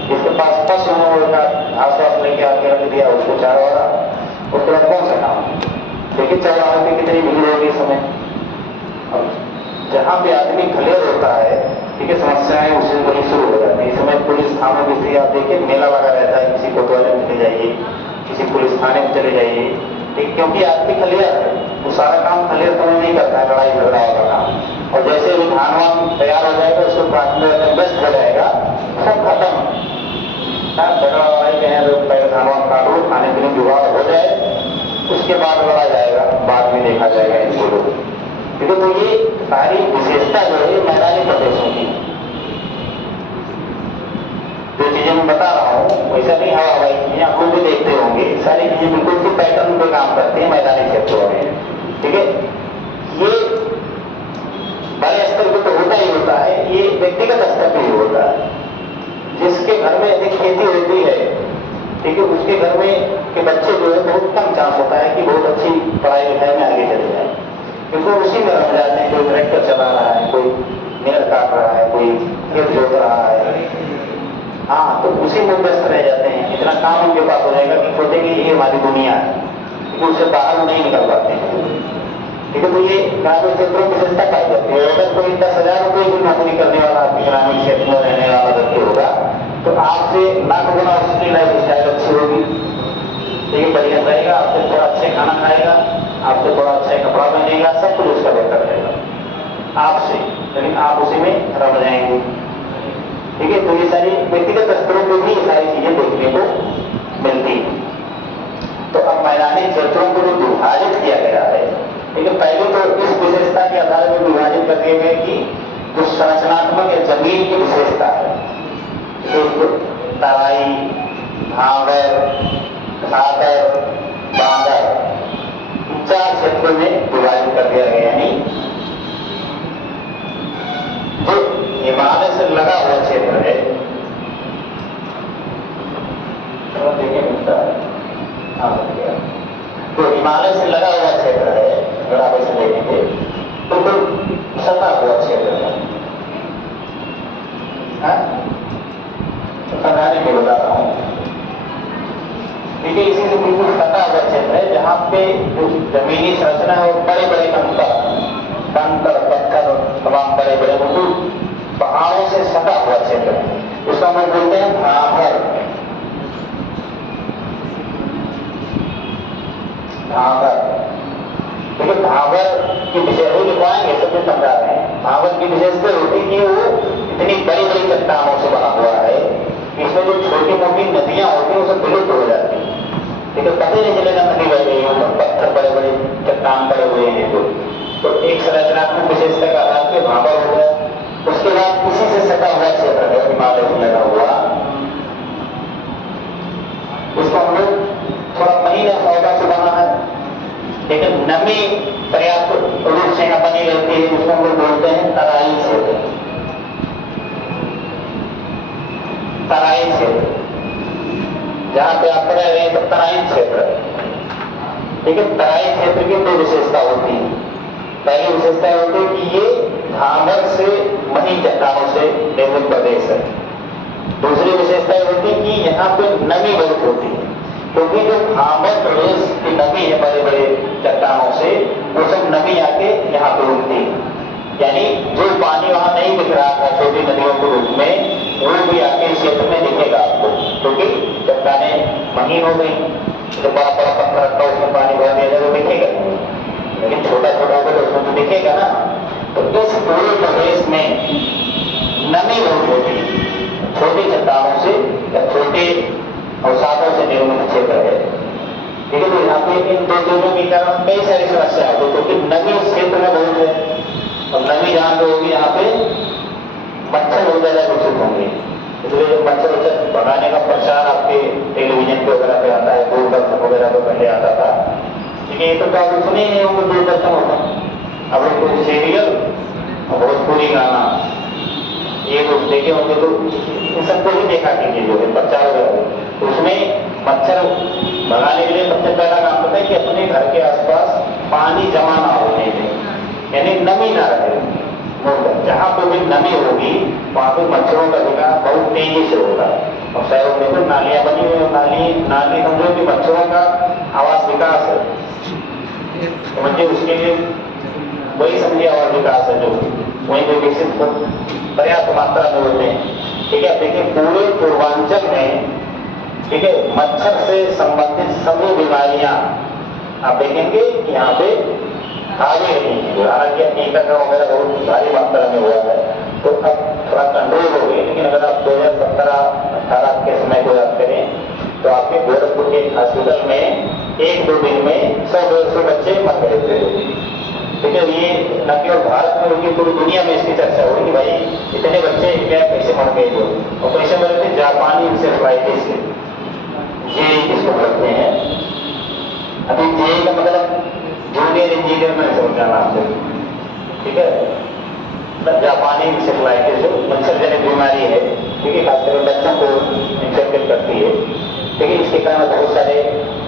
जिसके पास पशु है वो घास वास लेके आके रख दिया, उसको चारा वारा, उसके बाद कौन सा काम। देखिए चौराहे पे कितनी भीड़ होगी इस समय। अब जहाँ पे आदमी क्लियर होता है, ठीक है, समस्याएं उसी बड़ी शुरू हो जाती है। इस समय पुलिस थानों की स्थिति आप देखिए, मेला लगा रहता है, किसी कोतवाली में चले जाइए, किसी पुलिस थाने में चले जाइए, ठीक, क्योंकि आदमी क्लियर है, वो सारा काम क्लियर समय नहीं करता है, लड़ाई झगड़ा वाला काम। और जैसे भी धान वान तैयार हो जाएगा, उसको काटने में व्यस्त हो जाएगा, सब खत्म। झगड़ा लड़ाई कहें तो पहले धान वान काटो, खाने पीने जुगाड़ हो जाए, उसके बाद लड़ा जाएगा, बाद में देखा जाएगा इनको लोग। ठीक है, तो ये सारी विशेषता जो है मैदानी प्रदेशों की, जो चीजें मैं बता रहा हूँ वैसा नहीं हवा हवाई चीजें आप लोग भी देखते होंगे, सारी चीजें बिल्कुल सी पैटर्न पे काम करती है मैदानी क्षेत्रों में। ठीक है, ये बड़े स्तर पे तो होता ही होता है, ये व्यक्तिगत स्तर पे ही होता है। जिसके घर में अधिक खेती होती है, ठीक है, उसके घर में के बच्चे जो है बहुत कम चांस होता है कि बहुत अच्छी पढ़ाई लिखाई में आगे चले जाए, क्योंकि उसी में रह जाते हैं। कोई ट्रैक्टर चला रहा है, कोई मेड़ काट रहा है, कोई खेत जोत रहा है, हाँ, तो उसी में व्यस्त रह जाते हैं। इतना काम उनके पास हो जाएगा कि सोचेंगे ये हमारी दुनिया है, क्योंकि उससे बाहर नहीं निकल पाते हैं। ठीक है, तो ये ग्रामीण क्षेत्रों की विशेषता पाई जाती है। अगर कोई 10,000 रुपये की नौकरी करने वाला ग्रामीण क्षेत्र में रहने वाला व्यक्ति होगा, तो आपसे लाख गुना उसकी लाइफ स्टाइल अच्छी होगी, ठीक है, बढ़िया रहेगा, आपसे थोड़ा अच्छे खाना खाएगा, आपसे थोड़ा अच्छा कपड़ा पहनेगा, सब कुछ उसका बेहतर रहेगा आपसे, लेकिन आप उसी में रम जाएंगे। ठीक है, तो ये सारी व्यक्तिगत स्तरों पर भी ये सारी चीजें देखने को मिलती हैं। तो अब मैदानी क्षेत्रों को जो विभाजित किया गया है, ठीक है, पहले तो इस विशेषता के आधार पर विभाजित कर दिए गए कि जो संरचनात्मक या जमीन की विशेषता है, तो तराई, भांगर, खाकर, बांगर, 4 क्षेत्रों में विभाजित कर दिया गया। यानी जो हिमालय से लगा हुआ क्षेत्र है, देखिए मिलता है, हाँ, तो हिमालय से लगा हुआ क्षेत्र है, अगर आप इसे देखेंगे तो फिर सटा हुआ क्षेत्र है, तो समझाने के बता रहा हूँ। ठीक है, इसी से बिल्कुल सटा हुआ क्षेत्र है, जहाँ पे जो जमीनी संरचना है वो बड़े बड़े कंकर पत्थर तमाम बड़े बड़े बिल्कुल पहाड़ों से सटा हुआ क्षेत्र है, उसका हम बोलते हैं भांगर। भांगर, ठीक है, भांगर की विशेषता लिखवाएंगे, सब कुछ समझा रहे हैं। भांगर की विशेषता होती है कि वो इतनी बड़ी बड़ी चट्टानों से बना हुआ है, इसमें जो छोटी मोटी नदियां होती हैं वो सब विलुप्त हो जाती है। ठीक है, पता ही नहीं चलेगा नदी बह रही है, पत्थर बड़े बड़े चट्टान पड़े हुए हैं। तो एक संरचनात्मक विशेषता का आधार पे भांगर हो गया। उसके बाद इसी से सटा हुआ क्षेत्र है, हिमालय में लगा हुआ, उसको हम लोग थोड़ा महीन पौधा से बना है, लेकिन नमी पर्याप्त रूप से यहाँ बनी रहती है, जिसको हम लोग बोलते हैं तराई क्षेत्र। तराई क्षेत्र जहाँ पे आप रह रहे हैं तो तराई क्षेत्र, ठीक है। तराई क्षेत्र की दो विशेषता होती है। पहली विशेषता होती है कि ये भांगर से महीन चट्टानों से निर्मित प्रदेश है। दूसरी विशेषता होती है कि यहाँ पे नमी बहुत होती है, क्योंकि जो भांगर प्रदेश की नमी है बड़े बड़े चट्टानों से, वो सब नमी आके यहाँ पे उगती है। यानी जो पानी वहां नहीं दिख रहा था छोटी नदियों के रूप में, वो भी आके इस क्षेत्र में दिखेगा आपको, क्योंकि चट्टानें महीन हो गई, जो बड़ा बड़ा पत्थर रखा उसमें पानी भर दिया जाए वो दिखेगा, लेकिन छोटा छोटा होगा तो उसमें तो दिखेगा ना। तो इस पूरे प्रदेश में नमी बहुत होती है, छोटी चट्टानों से या छोटे अवसादों से निर्मित क्षेत्र है, ठीक है। तो यहाँ पे इन दो चीजों के कारण कई सारी समस्या है, क्योंकि नमी इस क्षेत्र में बहुत है, और नमी जहाँ पे होगी यहाँ पे मच्छर बहुत ज्यादा विकसित होंगे। इसलिए जो मच्छर भगाने का प्रचार आपके टेलीविजन पे वगैरह पे आता है, दूरदर्शन वगैरह पे पहले आता था, ठीक है। ये तो आप सुने ही नहीं होंगे दूरदर्शन होगा, अब कोई सीरियल और भोजपुरी गाना ये लोग देखे होंगे, तो इन सबको ही देखा कीजिए जो है प्रचार वगैरह। तो उसमें मच्छर भगाने के लिए सबसे पहला काम होता है कि अपने घर के आसपास पानी जमा ना होने दें, यानी नमी ना रहे। जहाँ पे भी नमी होगी वहां पे मच्छरों का विकास बहुत तेजी से होगा। और शहरों में तो नालियां बनी हुई, नाली समझो कि मच्छरों का आवास विकास है, समझिए उसके लिए वही समझिए आवास विकास है जो वहीं पे विकसित पर्याप्त मात्रा में होते हैं, ठीक है। देखिए पूरे पूर्वांचल में, ठीक है, मच्छर से संबंधित सभी बीमारियां आप देखेंगे कि यहाँ पे आगे नहीं है। हालांकि टीकाकरण वगैरह बहुत भारी मात्रा में हुआ है, तो अब थोड़ा कंट्रोल हो गई, लेकिन अगर आप 2017-18 के समय को याद करें तो आपके गोरखपुर के हॉस्पिटल में 1-2 दिन में 100-150 बच्चे मर गए थे, ठीक है। ये न केवल भारत में बल्कि पूरी दुनिया में इसकी चर्चा हुई कि भाई इतने बच्चे क्या कैसे मर गए थे, और कैसे मरे थे, जापानी इंसेफ्लाइटिस से, जे इसको बोलते हैं। अभी जे का मतलब जूनियर इंजीनियर में समझाना आपसे, ठीक है। जापानी इंसेफ्लाइटिस मच्छर जनित बीमारी है, ठीक है, खासकर बच्चों को इन्फेक्टेड करती है, ठीक है। इसके कारण बहुत सारे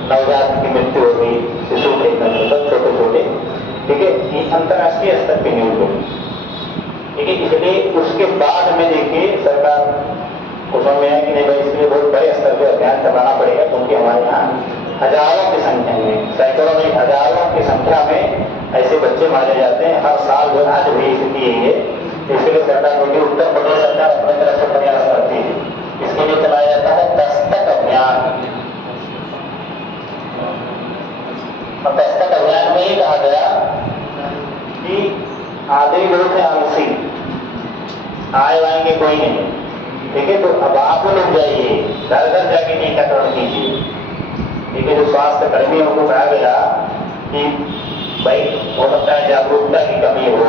नवजात की मृत्यु होगी, शिशु के छोटे छोटे, ठीक है। ये अंतर्राष्ट्रीय स्तर की न्यूज होगी, ठीक है। इसलिए उसके बाद में देखिए सरकार को समझ में आया कि नहीं भाई इसलिए बहुत बड़े स्तर पर अभियान चलाना पड़ेगा, क्योंकि हमारे यहाँ हजारों की संख्या में, सैकड़ों नहीं हजारों की संख्या में ऐसे बच्चे मारे जाते हैं हर साल। जो आज भी स्थिति है, इसके लिए सरकार क्योंकि उत्तर प्रदेश सरकार अपनी तरफ से प्रयास करती है, इसके लिए चलाया जाता है दस्तक अभियान। और दस्तक अभियान में ही कहा गया कि आधे लोग हैं आलसी, आए आएंगे कोई नहीं, ठीक है। तो अब आप लोग जाइए घर घर जाके टीकाकरण कीजिए, ठीक है। जो स्वास्थ्य कर्मियों को कहा गया कि भाई हो सकता है जागरूकता की कमी हो,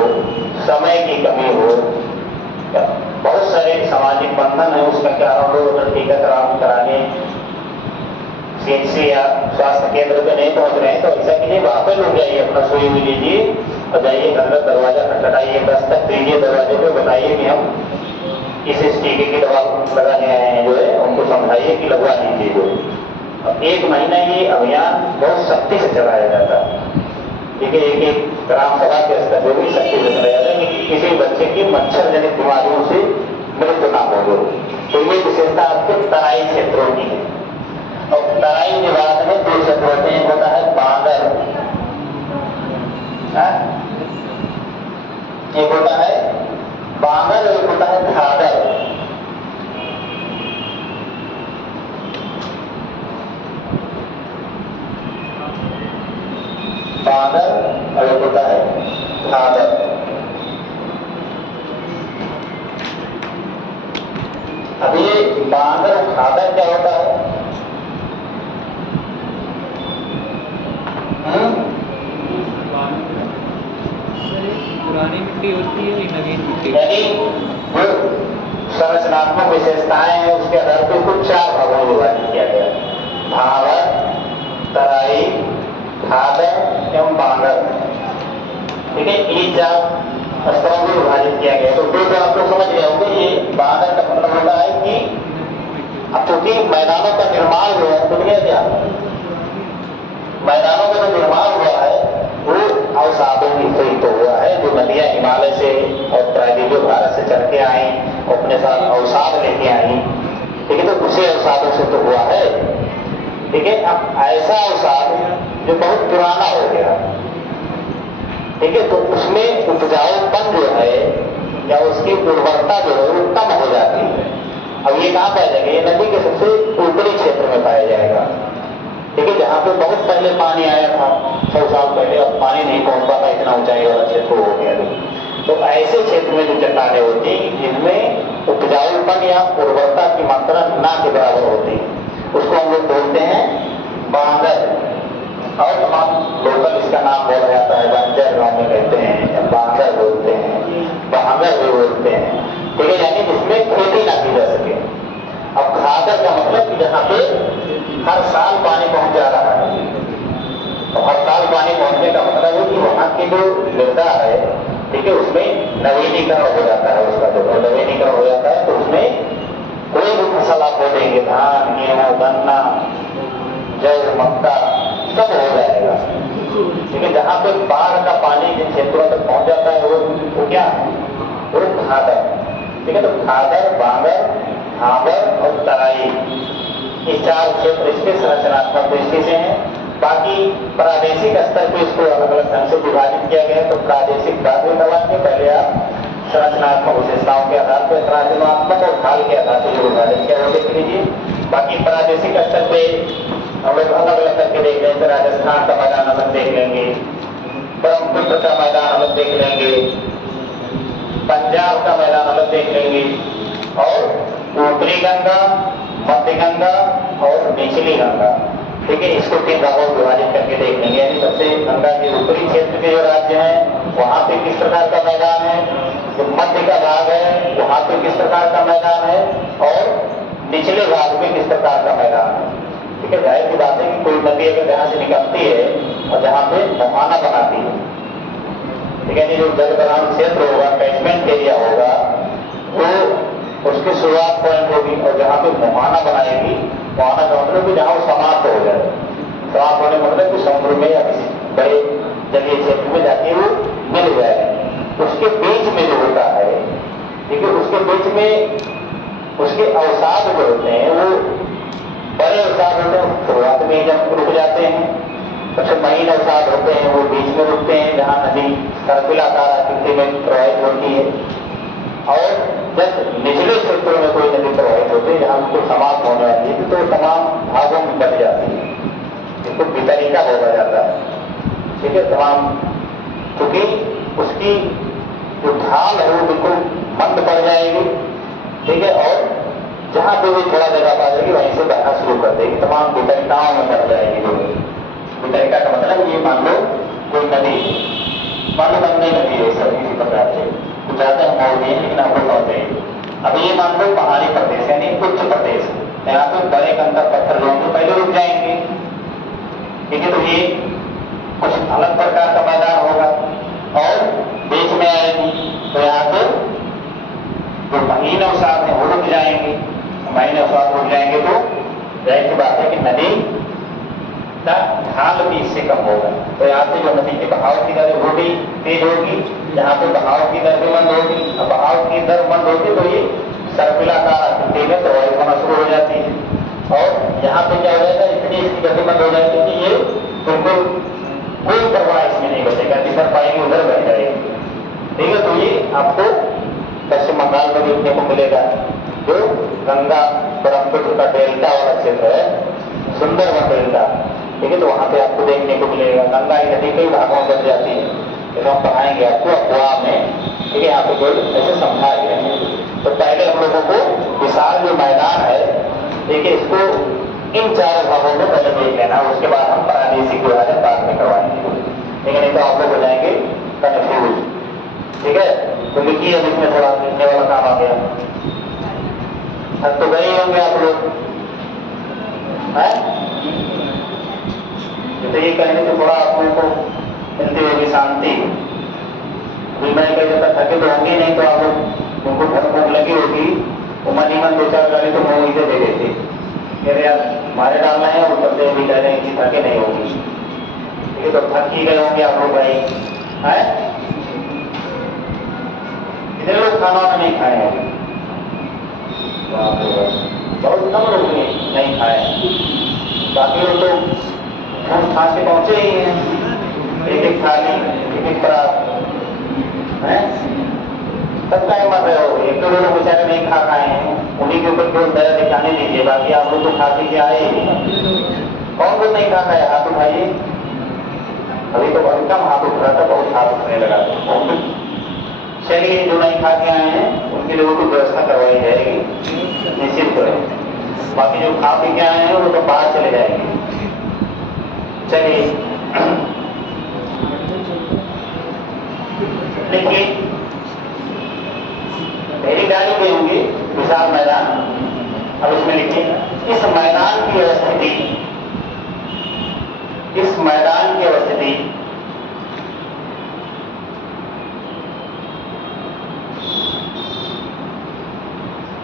समय की कमी हो, बहुत सारे सामाजिक बंधन है, उसका क्या हम लोग अगर टीकाकरण कराने सीएचसी या स्वास्थ्य केंद्र पे नहीं पहुंच रहे हैं तो ऐसा कीजिए वहां पर लोग जाइए, अपना सुई हुई लीजिए और जाइए घर का दरवाजा खटखटाइए, दस्तक दीजिए दरवाजे पे, बताइए कि हम इस टीके की दवा लगाने आए हैं, जो है उनको समझाइए कि लगवा दीजिए। जो अब 1 महीना ये अभियान बहुत सख्ती से चलाया जाता है, ठीक है। एक ग्राम सभा के स्तर पर भी सख्ती से चलाया जाता है कि किसी बच्चे की मच्छर जनित बीमारियों से मृत्यु ना हो। तो ये विशेषता आपके तराई क्षेत्रों की है। और तराई विभाग में 2 शब्द होते हैं, होता है बांगर, एक होता है बांगर और एक होता है घाघर। बांगर और एक होता है घाघर। अब ये बांगर और घाघर क्या होता है? पुरानी मिट्टी होती है, नवीन मिट्टी, यानी जो संरचनात्मक विशेषताएं हैं उसके आधार पर कुछ 4 भागों में विभाजित किया गया। भावर, तराई, खादर एवं बांगर, ठीक है, ये 4 स्तरों में विभाजित किया गया। तो दो आप लोग समझ गए होंगे। ये बांगर का मतलब होता है कि अब चूंकि मैदानों का निर्माण जो है खुद गया क्या, मैदानों का जो निर्माण हुआ है वो अवसादों की से तो हुआ है। जो नदियां हिमालय से और प्रायद्वीपीय भारत से चल के आई, अपने साथ अवसाद लेके आई, ठीक है, तो उसी अवसादों से तो हुआ है, ठीक है। अब ऐसा अवसाद जो बहुत पुराना हो गया, ठीक है, तो उसमें उपजाऊपन जो है या उसकी उर्वरता जो है वो कम हो जाती है। अब ये कहाँ पाया जाएगा, ये नदी के सबसे ऊपरी क्षेत्र में पाया जाएगा, ठीक है, जहाँ पे बहुत पहले पानी आया था 100 साल पहले, अब पानी नहीं पहुंच पाता, इतना ऊंचाई वाला क्षेत्र हो गया। तो ऐसे क्षेत्र में जो चट्टानें होती जिनमें उपजाऊपन या उर्वरता की मात्रा ना के बराबर होती है, उसको हम लोग बोलते हैं बांगर। और तमाम लोकल इसका नाम बोला जाता है, बंजर गाँव में कहते हैं, बांगर बोलते हैं, बांगर भी बोलते हैं, ठीक है, यानी जिसमें खेती ना की जा सके। अब खादर का मतलब कि जहाँ पे हर साल पानी पहुंच जा रहा है, तो हर साल पानी पहुंचने का मतलब है कि वहां की जो मृदा है, ठीक है, उसमें नवीनीकरण हो जाता है। उसका जो नवीनीकरण हो जाता है तो उसमें कोई भी फसल आप बोलेंगे, धान, गेहूं, गन्ना, जौ, मक्का, सब हो जाएगा, ठीक है। जहाँ पे बाढ़ का पानी जिन क्षेत्रों तक पहुंच जाता है वो क्या है, वो खादर, ठीक है। तो खादर, बांगर, भाबर और तराई, ये 4 क्षेत्र इसके संरचनात्मक दृष्टि से हैं। बाकी प्रादेशिक स्तर पर इसको अलग अलग ढंग से विभाजित किया गया है। तो प्रादेशिक बाद में करवाएंगे, पहले आप संरचनात्मक विशेषताओं के आधार पर, संरचनात्मक और ढाल के आधार पर जो विभाजन किया वो देख लीजिए। बाकी प्रादेशिक स्तर पे हम लोग अलग अलग करके देख लेंगे। राजस्थान का मैदान अलग देख लेंगे, ब्रह्मपुत्र का मैदान अलग देख लेंगे, पंजाब का मैदान अलग देख लेंगे, और ऊपरी गंगा, मध्य गंगा और निचली गंगा, ठीक है, इसको 3 भागों में विभाजित करके देख लेंगे। यानी सबसे गंगा के ऊपरी क्षेत्र के जो राज्य हैं वहां पे किस प्रकार का मैदान है, जो मध्य का भाग है वहां पे किस प्रकार का मैदान है, और निचले भाग में किस प्रकार का मैदान है, ठीक है। जाहिर सी बात है कि कोई नदी अगर जहां से निकलती है और जहां पे मुहाना बनाती है, ठीक है, जो जल ग्रहण क्षेत्र होगा, कैचमेंट एरिया होगा, वो उसकी शुरुआत पॉइंट होगी, और जहाँ पे मुहाना बनाएगी, मुहाना का मतलब कि जहाँ वो समाप्त हो जाए, समाप्त होने मतलब कि समुद्र में या किसी बड़े जलीय क्षेत्र में जाके वो मिल जाए, उसके बीच में जो होता है, ठीक है, उसके बीच में उसके अवसाद जो होते हैं वो बड़े अवसाद होते हैं, शुरुआत में जब रुक जाते हैं। सबसे महीन अवसाद होते हैं वो बीच में रुकते हैं, जहाँ नदी सर्पिलाकार आकृति में प्रवाहित होती है। और जब निचले क्षेत्रों में कोई नदी प्रवाहित होती है जहाँ उसको समाप्त होने वाली है, तो तमाम भागों में बच जाती है, इसको वितरिका बोला जाता है, ठीक है। तमाम क्योंकि उसकी जो ढाल है वो बिल्कुल मंद पड़ जाएगी, ठीक है, और जहाँ पे भी थोड़ा जगह पा जाएगी वहीं से बहना शुरू कर देगी, तमाम वितरिकाओं में बढ़ जाएगी। वितरिका का मतलब ये मान लो कोई नदी, मान लो गंदी नदी है, सब किसी प्रकार से जाते हैं मोड़ दिए, लेकिन हम लोग होते हैं। अब ये मान लो पहाड़ी प्रदेश यानी उच्च प्रदेश, यहाँ पे बड़े कंकर पत्थर लोग तो पहले रुक जाएंगे, ठीक है, तो ये कुछ अलग प्रकार का मैदान होगा, और बीच में आएगी तो यहाँ पे जो महीन अवसाद है वो रुक जाएंगे, महीन अवसाद रुक जाएंगे तो जाहिर सी बात है कि नदी का ढाल भी इससे कम होगा। तो यहाँ से जो नदी के बहाव की दर वो भी तेज होगी, जहाँ पे बहाव की दर भी मंद होगी। अब बहाव की दर मंद होगी तो ये सर्पिलाकार आकृति में प्रवाहित होना शुरू हो जाती है, और यहाँ पे क्या हो जाएगा, इतनी इसकी गति मंद हो जाएगी कि ये बिल्कुल कोई प्रवाह इसमें नहीं बचेगा, जिधर पाएंगे उधर बह जाएगी, ठीक है। तो ये आपको पश्चिम बंगाल में देखने को मिलेगा, जो गंगा ब्रह्मपुत्र का डेल्टा वाला क्षेत्र है, सुंदरबन डेल्टा, ठीक है, तो वहां पे आपको देखने को मिलेगा। गंगा की नदी कई भागों में बच जाती है, तो हम पढ़ाएंगे आपको अफवाह में, ठीक है, यहाँ पे कोई ऐसे समझा रहे। तो पहले हम लोगों को विशाल जो मैदान है, ठीक है, इसको इन 4 भागों में पहले देख लेना, उसके बाद हम प्रादेशिक विभाजन बाद में करवाएंगे, ठीक है, नहीं तो आप लोग हो जाएंगे कन्फ्यूज, ठीक है। तो लिखिए, अब इसमें थोड़ा लिखने वाला काम आ गया। अब तो गए होंगे आप लोग, है तो ये कहने से थोड़ा आप लोगों को मिलती होगी शांति। अभी मैं कहीं जब तक थके तो होंगे नहीं, तो आप लोग उनको बहुत भूख लगी होगी, वो मन ही मन 2-4 गाली तो मुँह से दे देते, कह रहे यार हमारे डालना है, और ऊपर से भी कह रहे हैं कि थके नहीं होगी। ठीक है, तो थक ही गए होंगे आप लोग भाई है। कितने लोग खाना वाना नहीं खाए हैं? बहुत कम लोग नहीं खाए, बाकी लोग तो हम खा के पहुंचे ही हैं, एक थाली एक परात है। तब क्या मर रहे हो? एक दो लोग बेचारे नहीं खा पाए हैं, उन्हीं के ऊपर केवल दया दिखाने दीजिए, बाकी आप लोग तो खा पी के आए ही। कौन लोग नहीं खा पाए? हाथ उठाइए। अभी तो बहुत कम हाथ उठ रहा था, बहुत हाथ उठने लगा। चलिए, जो नहीं खा के आए हैं उनके लिए वो तो व्यवस्था करवाई जाएगी निश्चित करें। बाकी जो खा पी के आए हैं वो तो बाहर चले जाएंगे। चलिए देखिए, पहली गाड़ी में होंगी विशाल मैदान। अब इसमें लिखिए इस मैदान की अवस्थिति, इस मैदान की अवस्थिति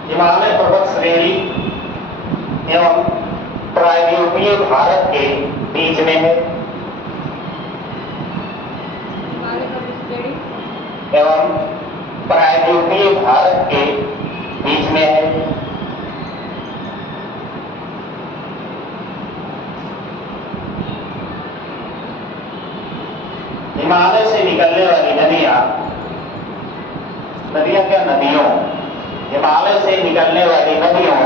हिमालय पर्वत श्रेणी एवं प्रायद्वीपीय भारत के बीच में है, एवं प्रायद्वीपीय भारत के बीच में है। हिमालय से निकलने वाली नदियां, नदियां क्या नदियों, हिमालय से निकलने वाली नदियों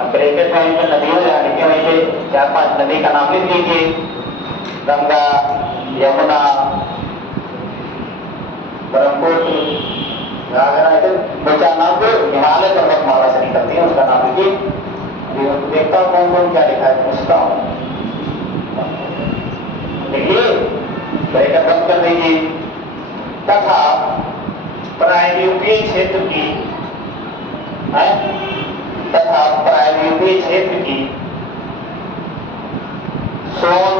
अब ब्रैकेट में इनमें नदियों जहाँ लिखे वहीं पे 4-5 नदी का नाम लिख लीजिए। गंगा, यमुना, ब्रह्मपुत्र, घाघरा, ऐसे 2-4 नाम जो हिमालय पर्वतमाला से निकलती है उसका नाम लिखिए। देखता हूँ कौन कौन क्या लिखा है, पूछता हूँ। देखिए, ब्रैकेट बंद कर दीजिए। तथा प्रायद्वीपीय क्षेत्र की तथा प्रायद्वीपीय क्षेत्र की सोन,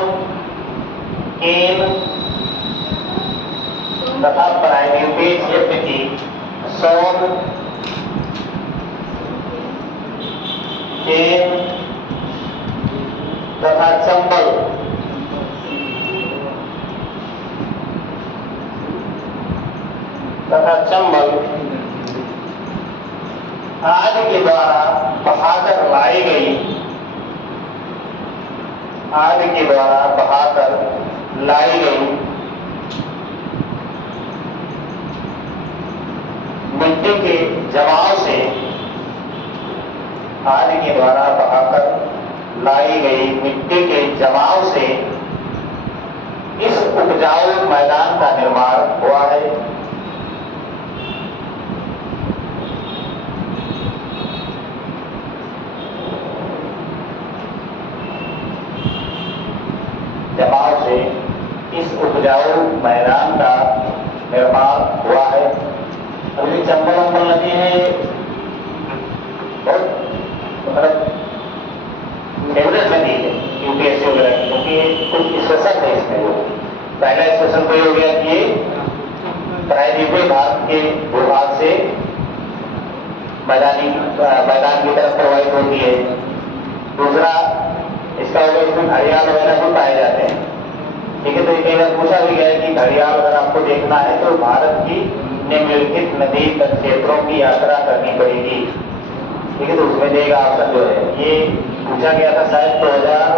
केन तथा प्रायद्वीपीय क्षेत्र की सोन, केन तथा चंबल आदि के द्वारा बहाकर लाई गई, आदि के द्वारा बहाकर लाई गई मिट्टी के जमाव से, आदि के द्वारा बहाकर लाई गई मिट्टी के जमाव से इस उपजाऊ मैदान का निर्माण हुआ है। जमाव से इस उपजाऊ मैदान का निर्माण हुआ है। अभी चंबल नदी है, बहुत मतलब फेवरेट नदी है यूपीएससी वगैरह की, क्योंकि कुछ स्पेशल है इसमें। वो पहला स्पेशल तो ये हो गया कि ये प्रायद्वीपीय भारत के भूभाग से मैदान की तरफ प्रवाहित होती है। दूसरा इसका होगा इसमें घड़ियाल वगैरह भी पाए जाते हैं। ठीक है, तो ये कई बार पूछा भी गया है कि घड़ियाल अगर आपको देखना है तो भारत की निम्नलिखित नदी तट क्षेत्रों की यात्रा करनी पड़ेगी। ठीक है, तो उसमें देगा ऑप्शन जो है ये पूछा गया था शायद 2000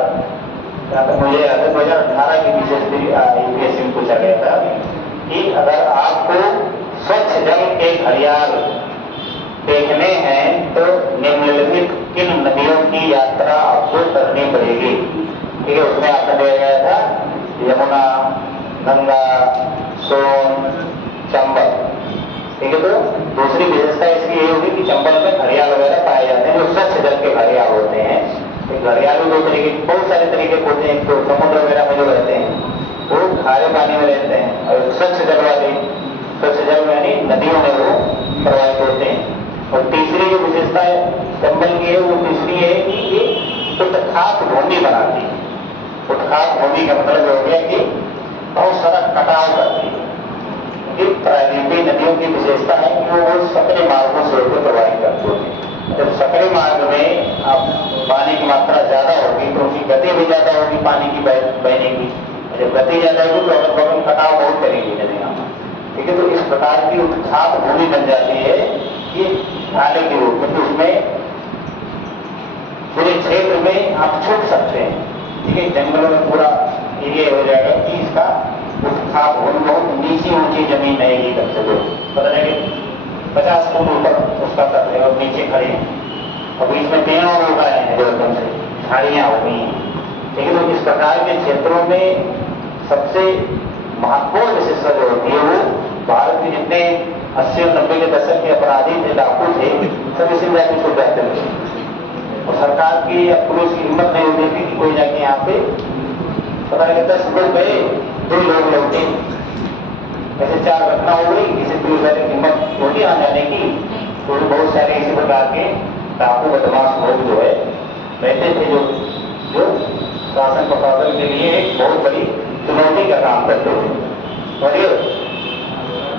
मुझे याद है 2018 की यूपीएससी में पूछा गया था कि अगर आपको स्वच्छ जल के घड़ियाल देखने हैं तो निम्नलिखित किन नदियों की यात्रा आपको करनी पड़ेगी। ठीक है, उसमें आपने दिया गया था यमुना, गंगा, सोन, चंबल। ठीक है, तो दूसरी विशेषता इसकी ये होगी कि चंबल में घड़ियाल वगैरह पाए जाते हैं जो स्वच्छ जल के घड़ियाल होते हैं। घड़ियाल भी 2 तरीके, बहुत सारे तरीके होते हैं। तो समुद्र वगैरह में जो रहते हैं वो खारे पानी में रहते हैं, और स्वच्छ जल वाले, स्वच्छ जल यानी नदियों में वो प्रभावित होते हैं। और तीसरी जो विशेषता है चंबल की है वो तीसरी है कि ये उत्खात भूमि बनाती है। उत्खात भूमि का मतलब हो गया कि बहुत सारा कटाव करती है। प्रायद्वीपीय नदियों की विशेषता है कि वो सकरे मार्गों से होकर प्रवाहित करती है। जब सकरे मार्ग में अब पानी की मात्रा ज्यादा होगी तो उनकी गति भी ज्यादा होगी पानी की बहने की। जब गति ज्यादा होगी तो अगल बगल कटाव बहुत करेगी नदियां। ठीक है, तो इस प्रकार की उत्खात भूमि बन जाती है कि नाले के रूप में, तो उसमें पूरे क्षेत्र में आप छूट सकते हैं। ठीक है, जंगलों में पूरा एरिया हो जाएगा कि इसका उत्खात भूमि बहुत नीची ऊंची जमीन रहेगी। कम से कम पता नहीं कि 50 फुट ऊपर उसका तट है और नीचे खड़े हैं और बीच में पेड़ और उगाए हैं जो एकदम से झाड़ियां हो गई हैं। ठीक है, तो इस प्रकार के क्षेत्रों में सबसे महत्वपूर्ण विशेषता जो होती है वो भारत के जितने 80 और 90 के दशक के अपराधी थे, डाकू थे, सब इसी जाके छुप जाते थे। और सरकार की या पुलिस की हिम्मत नहीं होती थी कि कोई जाके यहाँ पे पता नहीं 10 लोग गए, 2 लोग लौटे। ऐसे 4 घटना हो गई, किसी पुलिस वाले की हिम्मत होती आ जाने की। तो बहुत सारे इसी प्रकार के डाकू बदमाश लोग जो है रहते थे जो शासन प्रशासन के लिए एक बहुत बड़ी चुनौती का काम करते थे। और ये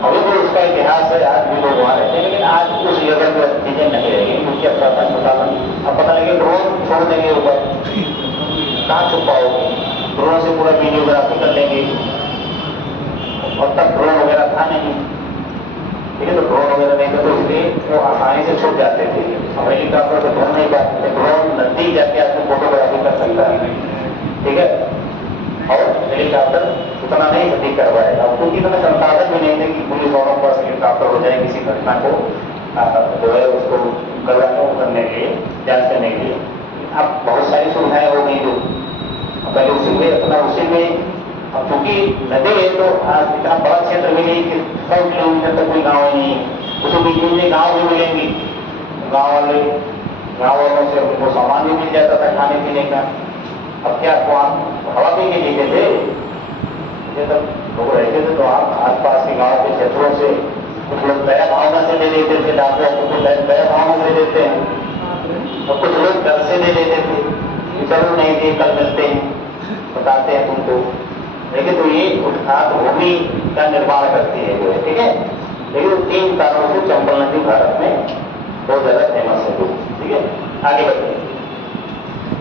अभी तो उसका इतिहास है, आज भी लोग वहां रहते हैं, लेकिन आज उस लेवल पर चीजें नहीं रहेगी क्योंकि अब प्रशासन अब पता लगे ड्रोन छोड़ देंगे ऊपर, कहाँ छुप पाओगे? ड्रोन से पूरा वीडियोग्राफी कर लेंगे और तब ड्रोन वगैरह था नहीं। ठीक है, तो ड्रोन वगैरह नहीं था तो इसलिए वो आसानी से छुप जाते थे। अब हेलीकॉप्टर से ड्रोन नहीं पाते थे, ड्रोन नजदीक जाके आपको फोटोग्राफी कर सकता है। ठीक है, और हेलीकॉप्टर उतना नहीं सटीक करवाएगा क्योंकि इतना संसाधन भी नहीं थे कि पुलिस वालों के पास हेलीकॉप्टर हो जाए किसी घटना को जो है उसको करने के लिए, जांच करने के लिए। अब बहुत सारी सुविधाएं हो गई जो पहले उसी में अपना उसी में। अब चूंकि नदी है तो आज इतना बड़ा क्षेत्र भी नहीं कि 100 किलोमीटर तक कोई गाँव ही नहीं है, उसके बीच में गाँव भी मिलेंगी। गाँव वालों से उनको सामान भी मिल जाता था खाने पीने का। अब क्या तो आप हवा पी के जीते थे, जब लोग रहते थे तो आप आसपास के गांव के क्षेत्रों से कुछ लोग दया भावना से दे देते थे, डाकुओं को कुछ दया भावना से देते हैं और कुछ लोग डर से दे देते थे कि चलो नहीं दिए कल मिलते हैं, बताते हैं तुमको। लेकिन तो ये उत्खात भूमि का निर्माण करती है जो है। ठीक है, लेकिन 3 कारणों से चंबल नदी भारत में बहुत ज्यादा फेमस है। ठीक है, आगे बढ़ते हैं।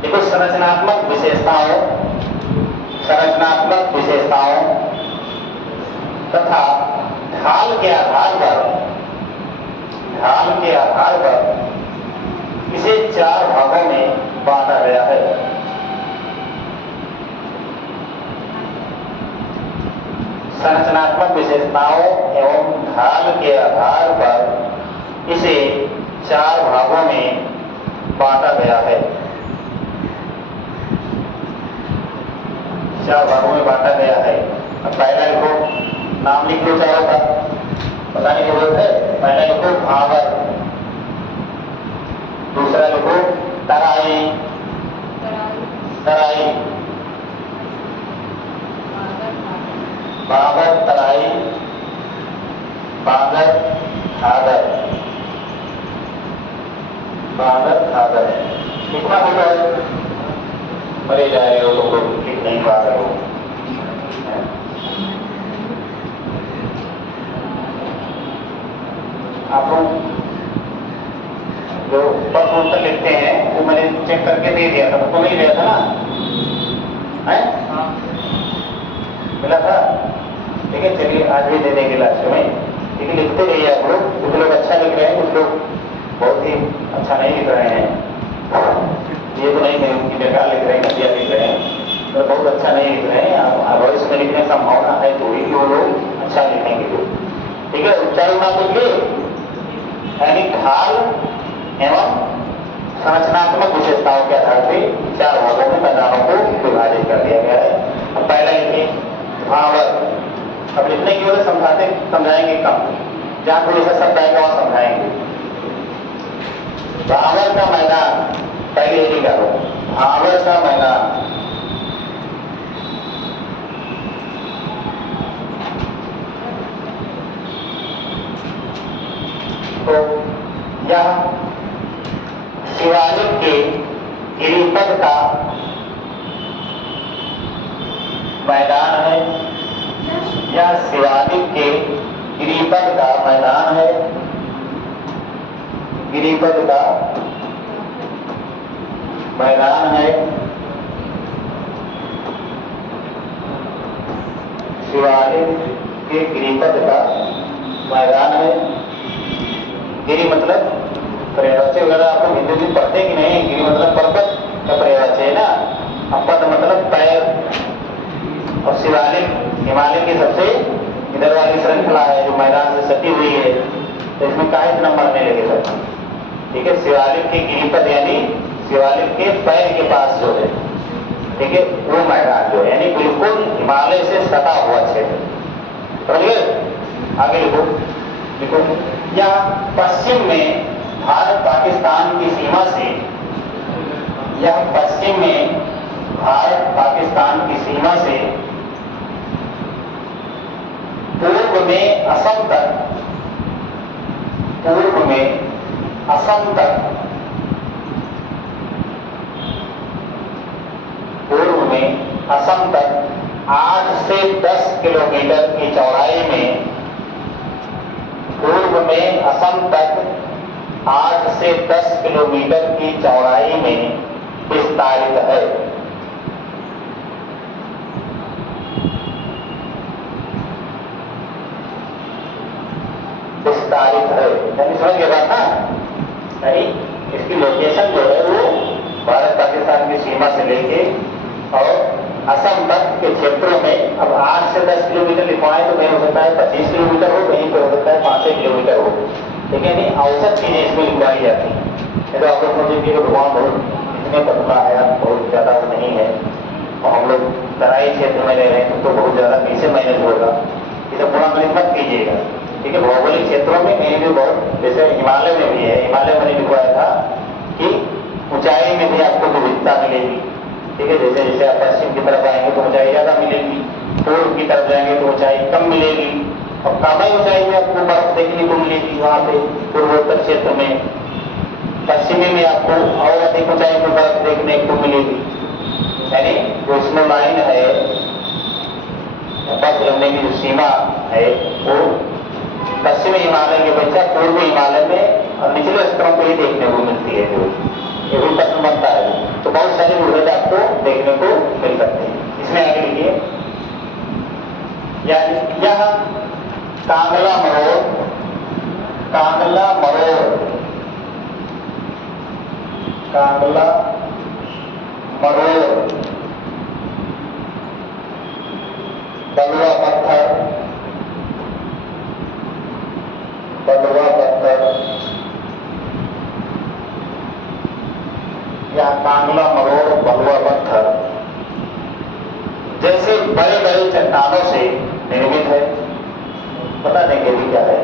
देखो संरचनात्मक विशेषताओं तथा ढाल के आधार पर इसे 4 भागों में बांटा गया है। संरचनात्मक विशेषताओं एवं ढाल के आधार पर इसे 4 भागों में बांटा गया है। 4 भागों में बांटा गया है। अब पहला लिखो, नाम लिख लो चारों का, बताने की जरूरत है। पहला लिखो भावर, दूसरा लिखो तराई, बाबर, तराई, बागर, खादर। कितना होता है? मरे जा रहे हो तो ठीक नहीं पा रहे हो। आप लोग जो प्रश्न उत्तर लिखते हैं वो मैंने चेक करके दे दिया था, तो नहीं दिया था ना? है मिला था? ठीक है, चलिए आज भी दे देंगे लास्ट में। ठीक है, लिखते रहिए आप लोग। कुछ लोग अच्छा लिख रहे हैं, कुछ लोग बहुत ही अच्छा नहीं लिख रहे हैं। ये तो नहीं है उनकी बेकार लिख रहे हैं, घटिया लिख रहे हैं, तो बहुत अच्छा नहीं लिख रहे हैं। भविष्य में लिखने की संभावना है तो ही वो लोग अच्छा लिखेंगे लोग। ठीक है, उच्चारण नाम लिखिए, यानी ढाल एवं संरचनात्मक विशेषताओं के आधार पर 4 भागों में मैदानों को विभाजित कर दिया गया है। अब पहला लिखिए भावर। अब लिखने की वजह समझाएंगे कम, जहां कोई ऐसा शब्द आएगा वहां समझाएंगे। भावर का मैदान, पहले ही करो, भावर का मैदान। यह शिवालिक के गिरिपद का मैदान है। गिरिपद का मैदान है। शिवालिक के गिरिपद का मैदान है। गिरि मतलब पर्यायवाची वगैरह आपको हिंदी में पढ़ते कि नहीं? गिरि मतलब पर्वत का पर्यायवाची है ना, और पद मतलब पैर, और शिवालिक हिमालय की सबसे इधर वाली श्रृंखला है जो मैदान से सटी हुई है, तो इसमें काहे इतना मरने लगे सर? ठीक है, शिवालिक के गिरिपद यानी शिवालिक के पैर के पास जो है, ठीक है, वो मैदान जो है यानी बिल्कुल हिमालय से सटा हुआ क्षेत्र। समझिए, आगे लिखो। लिखो, यह पश्चिम में भारत पाकिस्तान की सीमा से, यह पश्चिम में भारत पाकिस्तान की सीमा से पूर्व में असम तक, पूर्व में असम तक, पूर्व में असम तक 8 से 10 किलोमीटर की चौड़ाई में, पूर्व में असम तक 8 से 10 किलोमीटर की चौड़ाई में विस्तारित है। विस्तारित है यानी समझ गए बात ना? यानी इसकी लोकेशन जो है वो भारत पाकिस्तान की सीमा से लेके और असम तक के क्षेत्रों में, अब 8 से 10 किलोमीटर लिखवाएं तो कहीं हो सकता है 25 किलोमीटर हो, कहीं पर हो सकता है 5 किलोमीटर हो, ठीक है। नहीं, औसत चीजें इसमें लिखवाई जाती हैं। तो आप लोग सोचें कि भगवान बहुत इतने पतला है, बहुत ज्यादा वो नहीं है, और हम लोग तराई क्षेत्र में रह रहे हैं तो बहुत ज्यादा कैसे मैनेज होगा, ये सब पूरा मैनेज मत कीजिएगा, ठीक है। भौगोलिक क्षेत्रों में कहीं भी बहुत, जैसे हिमालय में भी है, हिमालय मैंने लिखवाया था कि ऊंचाई में भी आपको विविधता मिलेगी, ठीक है। जैसे जैसे आप पश्चिम की तरफ आएंगे तो ऊंचाई ज्यादा मिलेगी, पूर्व की तरफ जाएंगे तो ऊंचाई कम मिलेगी, और कम ऊंचाई में आपको बर्फ देखने को मिलेगी वहां पे पूर्वोत्तर क्षेत्र में। पश्चिमी में आपको और अधिक ऊंचाई पर बर्फ देखने को मिलेगी, यानी जो स्नो लाइन है, बर्फ जमने की जो सीमा है वो पश्चिमी हिमालय की अपेक्षा पूर्व हिमालय में और निचले स्तरों पर ही देखने को मिलती है। जो ये भी प्रश्न बनता है, तो बहुत सारे विभेद आपको देखने को मिल सकते हैं। इसमें आगे लिखिए, यह कांगला मरोड़, कांगला मरोड़, कांगला मरोड़ बलुआ पत्थर, बलुआ पत्थर, या कांगला मरोड़ बलुआ पत्थर जैसे बड़े बड़े चट्टानों से निर्मित है। पता देंगे भी क्या है?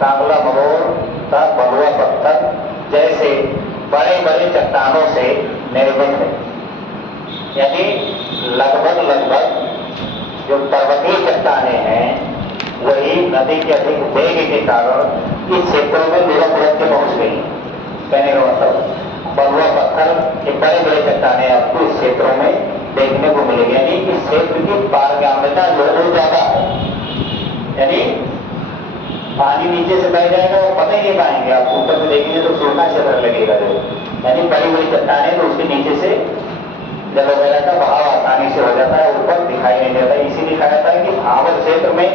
कांगला मरोड़ का बलुआ पत्थर जैसे बड़े बड़े चट्टानों से निर्मित है, यानी लगभग लगभग जो पर्वतीय चट्टाने हैं वही नदी के अधिक वेग के कारण इस क्षेत्रों में लुढ़क लुढ़क के पहुंच गई। कहने का मतलब बलुआ पत्थर के बड़े बड़े चट्टाने आपको इस क्षेत्रों में देखने को मिलेगी, यानी इस क्षेत्र की पारगामिता जो है वो ज्यादा है, यानी पानी नीचे से बह जाएगा और पता ही नहीं पाएंगे आप, ऊपर से देखेंगे तो सूखा क्षेत्र लगेगा जो, यानी बड़ी बड़ी चट्टाने तो उसके नीचे से जल वगैरह का बहाव आसानी से हो जाता है, ऊपर दिखाई नहीं देता। इसीलिए कहा जाता है कि भावर क्षेत्र में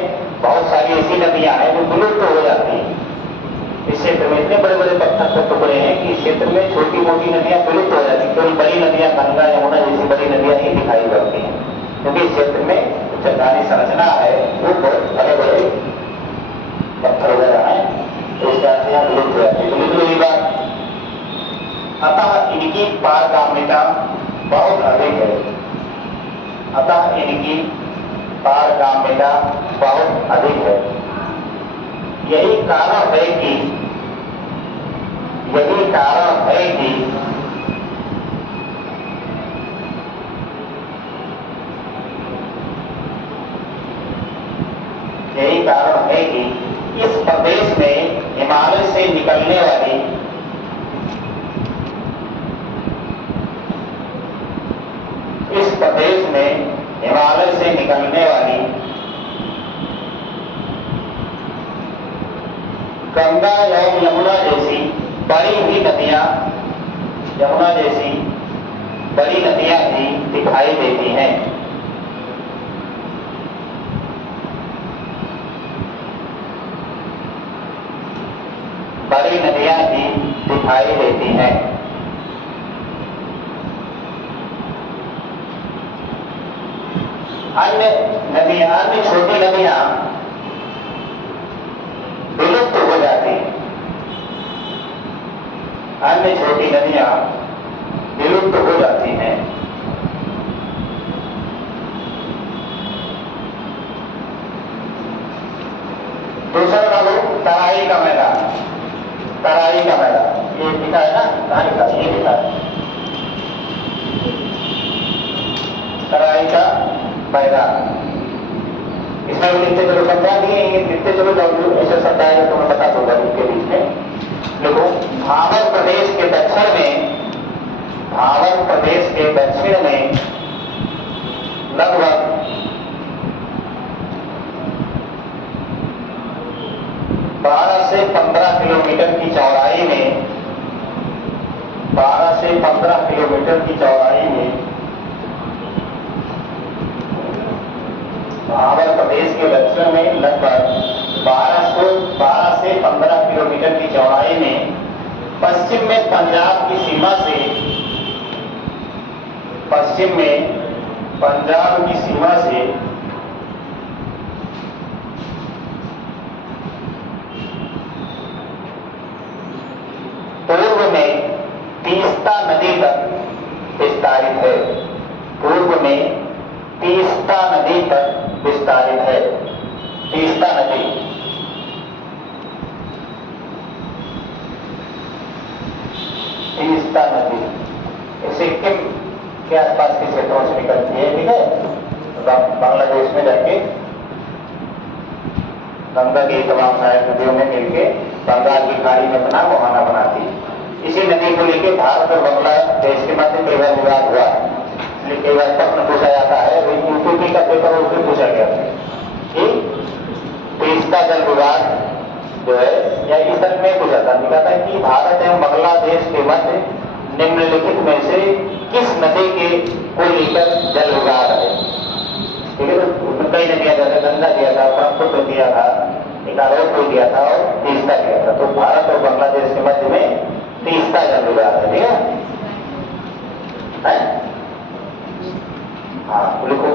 बहुत सारी ऐसी नदियां हैं जो विलुप्त हो जाती हैं। इस क्षेत्र में इतने बड़े बड़े पत्थर के टुकड़े हैं कि इस क्षेत्र में छोटी मोटी नदियां विलुप्त हो जाती, केवल बड़ी नदियां गंगा यमुना जैसी बड़ी नदियां ही दिखाई पड़ती हैं, क्योंकि इस क्षेत्र में चट्टानी संरचना है वो बहुत बड़े बड़े पत्थर वगैरह है, तो इस कारण से यहाँ विलुप्त हो जाती है। तो निकलो ये बात, अतः इनकी पारगामिता बहुत अधिक है, अतः इनकी पारगामिता बहुत अधिक है। यही कारण है कि, यही कारण है कि यही कारण है कि इस प्रदेश में हिमालय से निकलने वाली प्रदेश में हिमालय से निकलने वाली गंगा एवं यमुना जैसी बड़ी हुई नदियां, यमुना जैसी बड़ी नदियां भी दिखाई देती हैं। बड़ी नदियां भी दिखाई देती हैं। अन्य नदियां, अन्य छोटी नदियां विलुप्त हो जाती हैं। अन्य छोटी नदियां विलुप्त हो जाती हैं। दूसरा बाबू तराई का मैदान, तराई का मैदान ये लिखा है ना, कहाँ लिखा है? ये लिखा है तराई का मैदान। इसमें भी लिखते चलो समझा दिए, ये लिखते चलो जब ऐसे शब्द आएगा तो मैं बता दूंगा इनके बीच में। देखो, भावर प्रदेश के दक्षिण में, भावर प्रदेश के दक्षिण में लगभग 12 से 15 किलोमीटर की चौड़ाई में, 12 से 15 किलोमीटर की चौड़ाई में भावर प्रदेश के दक्षिण में लगभग 12 से 15 किलोमीटर की चौड़ाई में पश्चिम में पंजाब की सीमा से, पश्चिम में पंजाब की सीमा से पूर्व में तीस्ता नदी तक विस्तारित है। पूर्व में तीस्ता नदी तक विस्तारित है। तीस्ता नदी तीस्ता नदी सिक्किम के आसपास के क्षेत्रों से निकलती है, ठीक है। बांग्लादेश में जाके गंगा की तमाम सहायक नदियों में मिलके बंगाल की खाड़ी में अपना मुहाना बनाती है। इसी नदी को लेकर भारत और बांग्लादेश के मध्य कई बार विवाद हुआ, इसलिए कई बार प्रश्न पूछा जाता है। यूपी का पेपर उसमें पूछा गया कि तीस्ता जल विवाद जो है, या इस तरह में पूछा था, लिखा था कि भारत एवं बांग्लादेश के मध्य निम्नलिखित में से किस नदी के को लेकर जल विवाद है, ठीक है। तो उसमें कई नदियां, जैसे गंगा दिया था, ब्रह्मपुत्र दिया था, एक आरोप को दिया था और तीस्ता दिया था। तो भारत और बांग्लादेश के मध्य में तीस्ता जल विवाद है, ठीक है। हाँ, लिखो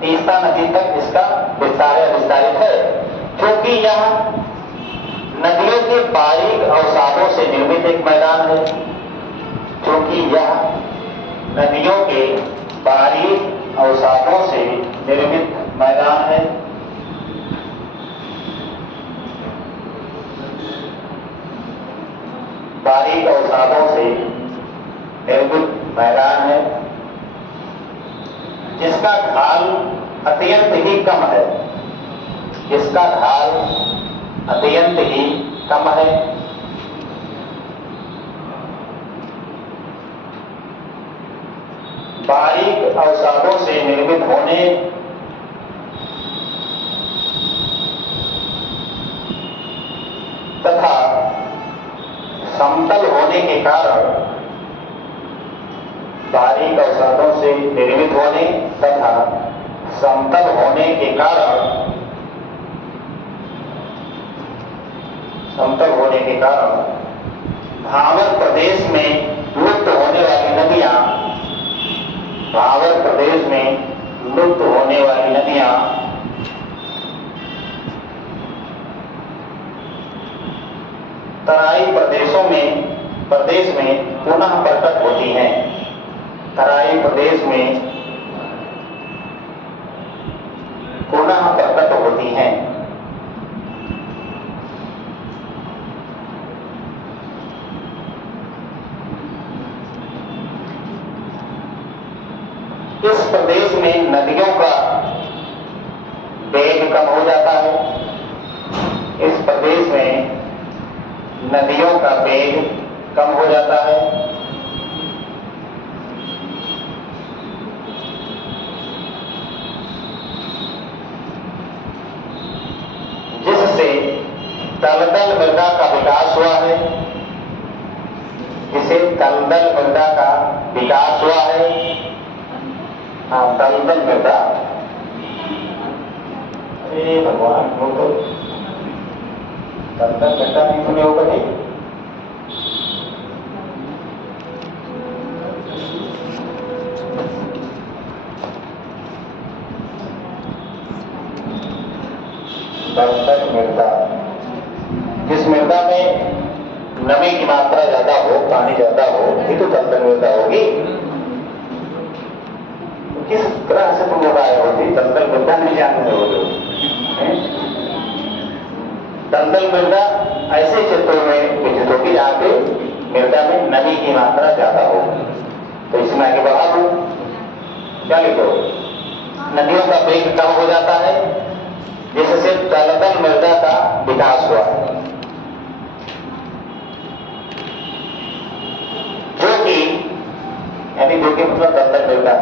तीस्ता नदी तक इसका विस्तारित है, क्योंकि यह नदियों के बारीक अवसादों से निर्मित एक मैदान है। क्योंकि यह नदियों के बारीक अवसादों से निर्मित मैदान है। बारीक अवसादों से निर्मित मैदान है, जिसका ढाल अत्यंत ही कम है, जिसका ढाल अत्यंत ही कम है। बारीक अवसादों से निर्मित होने तथा समतल होने के कारण, बारीक अवसादों से निर्मित होने तथा समतल होने के कारण, समतल होने के कारण भावर प्रदेश में लुप्त होने वाली नदियां, भावर प्रदेश में लुप्त होने वाली नदियां तराई प्रदेश में पुनः प्रकट होती हैं। तराई प्रदेश में पुनः प्रकट होती हैं। इस प्रदेश में नदियों का वेग कम हो जाता है। इस प्रदेश में नदियों का वेग कम हो जाता है। दलदल मृदा का विकास हुआ है, जिसे दलदल मृदा का विकास हुआ है। हाँ, दलदल मृदा, अरे भगवान, वो तो दलदल मृदा नहीं सुने होगा जी। दलदल मृदा, जिस मृदा में नमी की मात्रा ज्यादा हो, पानी ज्यादा हो, ये तो दलदल मृदा होगी। किस तरह से तुम लोग आए होती, दलदल मृदा नहीं जानते हो लोग। दलदल मृदा ऐसे क्षेत्रों में विकसित होगी जहाँ पे मृदा में नमी की मात्रा ज्यादा हो। तो इसमें आगे बढ़ा दो, क्या लिखो, नदियों का वेग कम हो जाता है, जिससे दलदल मृदा का विकास हुआ, जो कि यानी जो कि मतलब दलदल मृदा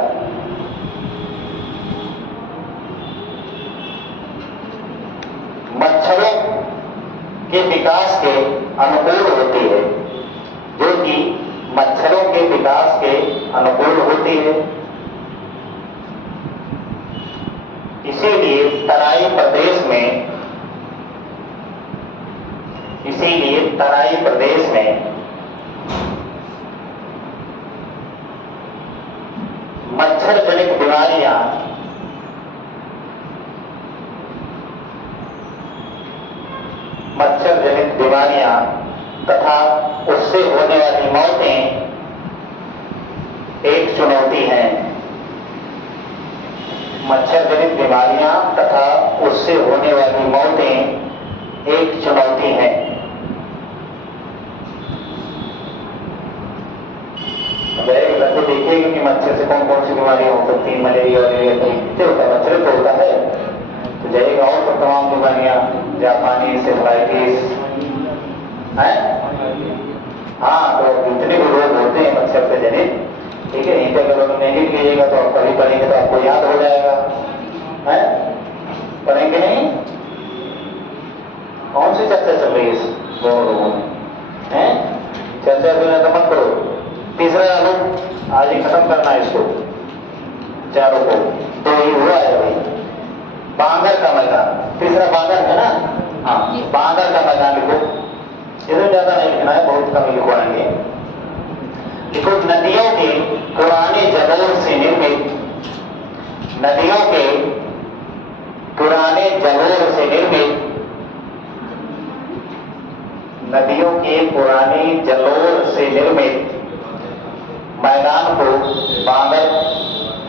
मच्छरों के विकास के अनुकूल होती है, जो कि मच्छरों के विकास के अनुकूल होती है। इसीलिए तराई प्रदेश में मच्छर जनित बीमारियां तथा उससे होने वाली मौतें एक चुनौती हैं। मच्छर जनित बीमारियां तथा उससे होने वाली मौतें एक चुनौती हैं। तो देखिएगा कि मच्छर से कौन कौन सी बीमारियां हो सकती हैं, मलेरिया तो होता है, मच्छर तो होता है, तो जाइएगा और तो तमाम बीमारियां, जापानी सेफलाइटिस है। हाँ, तो जितने भी रोग होते हैं मच्छर से जनित, ठीक है, यहीं पे अगर नहीं लीजिएगा तो आप कभी पढ़ेंगे तो आपको याद हो जाएगा, है, पढ़ेंगे नहीं। कौन सी चर्चा चल रही है इस दोनों लोगों में, है, चर्चा करना तो मत करो। तीसरा रूप आज ही खत्म करना है इसको, चारों को। तो ये हुआ है भाई, बांगर का मैदान, तीसरा बांगर है ना। हाँ, बांगर का मैदान लिखो, इधर ज्यादा नहीं लिखना है, बहुत कम लिखवाएंगे। लिखो, नदियों के पुराने जलोर से निर्मित, नदियों के पुराने जलोर से निर्मित, नदियों के पुराने जलोर से निर्मित मैदान को बांगर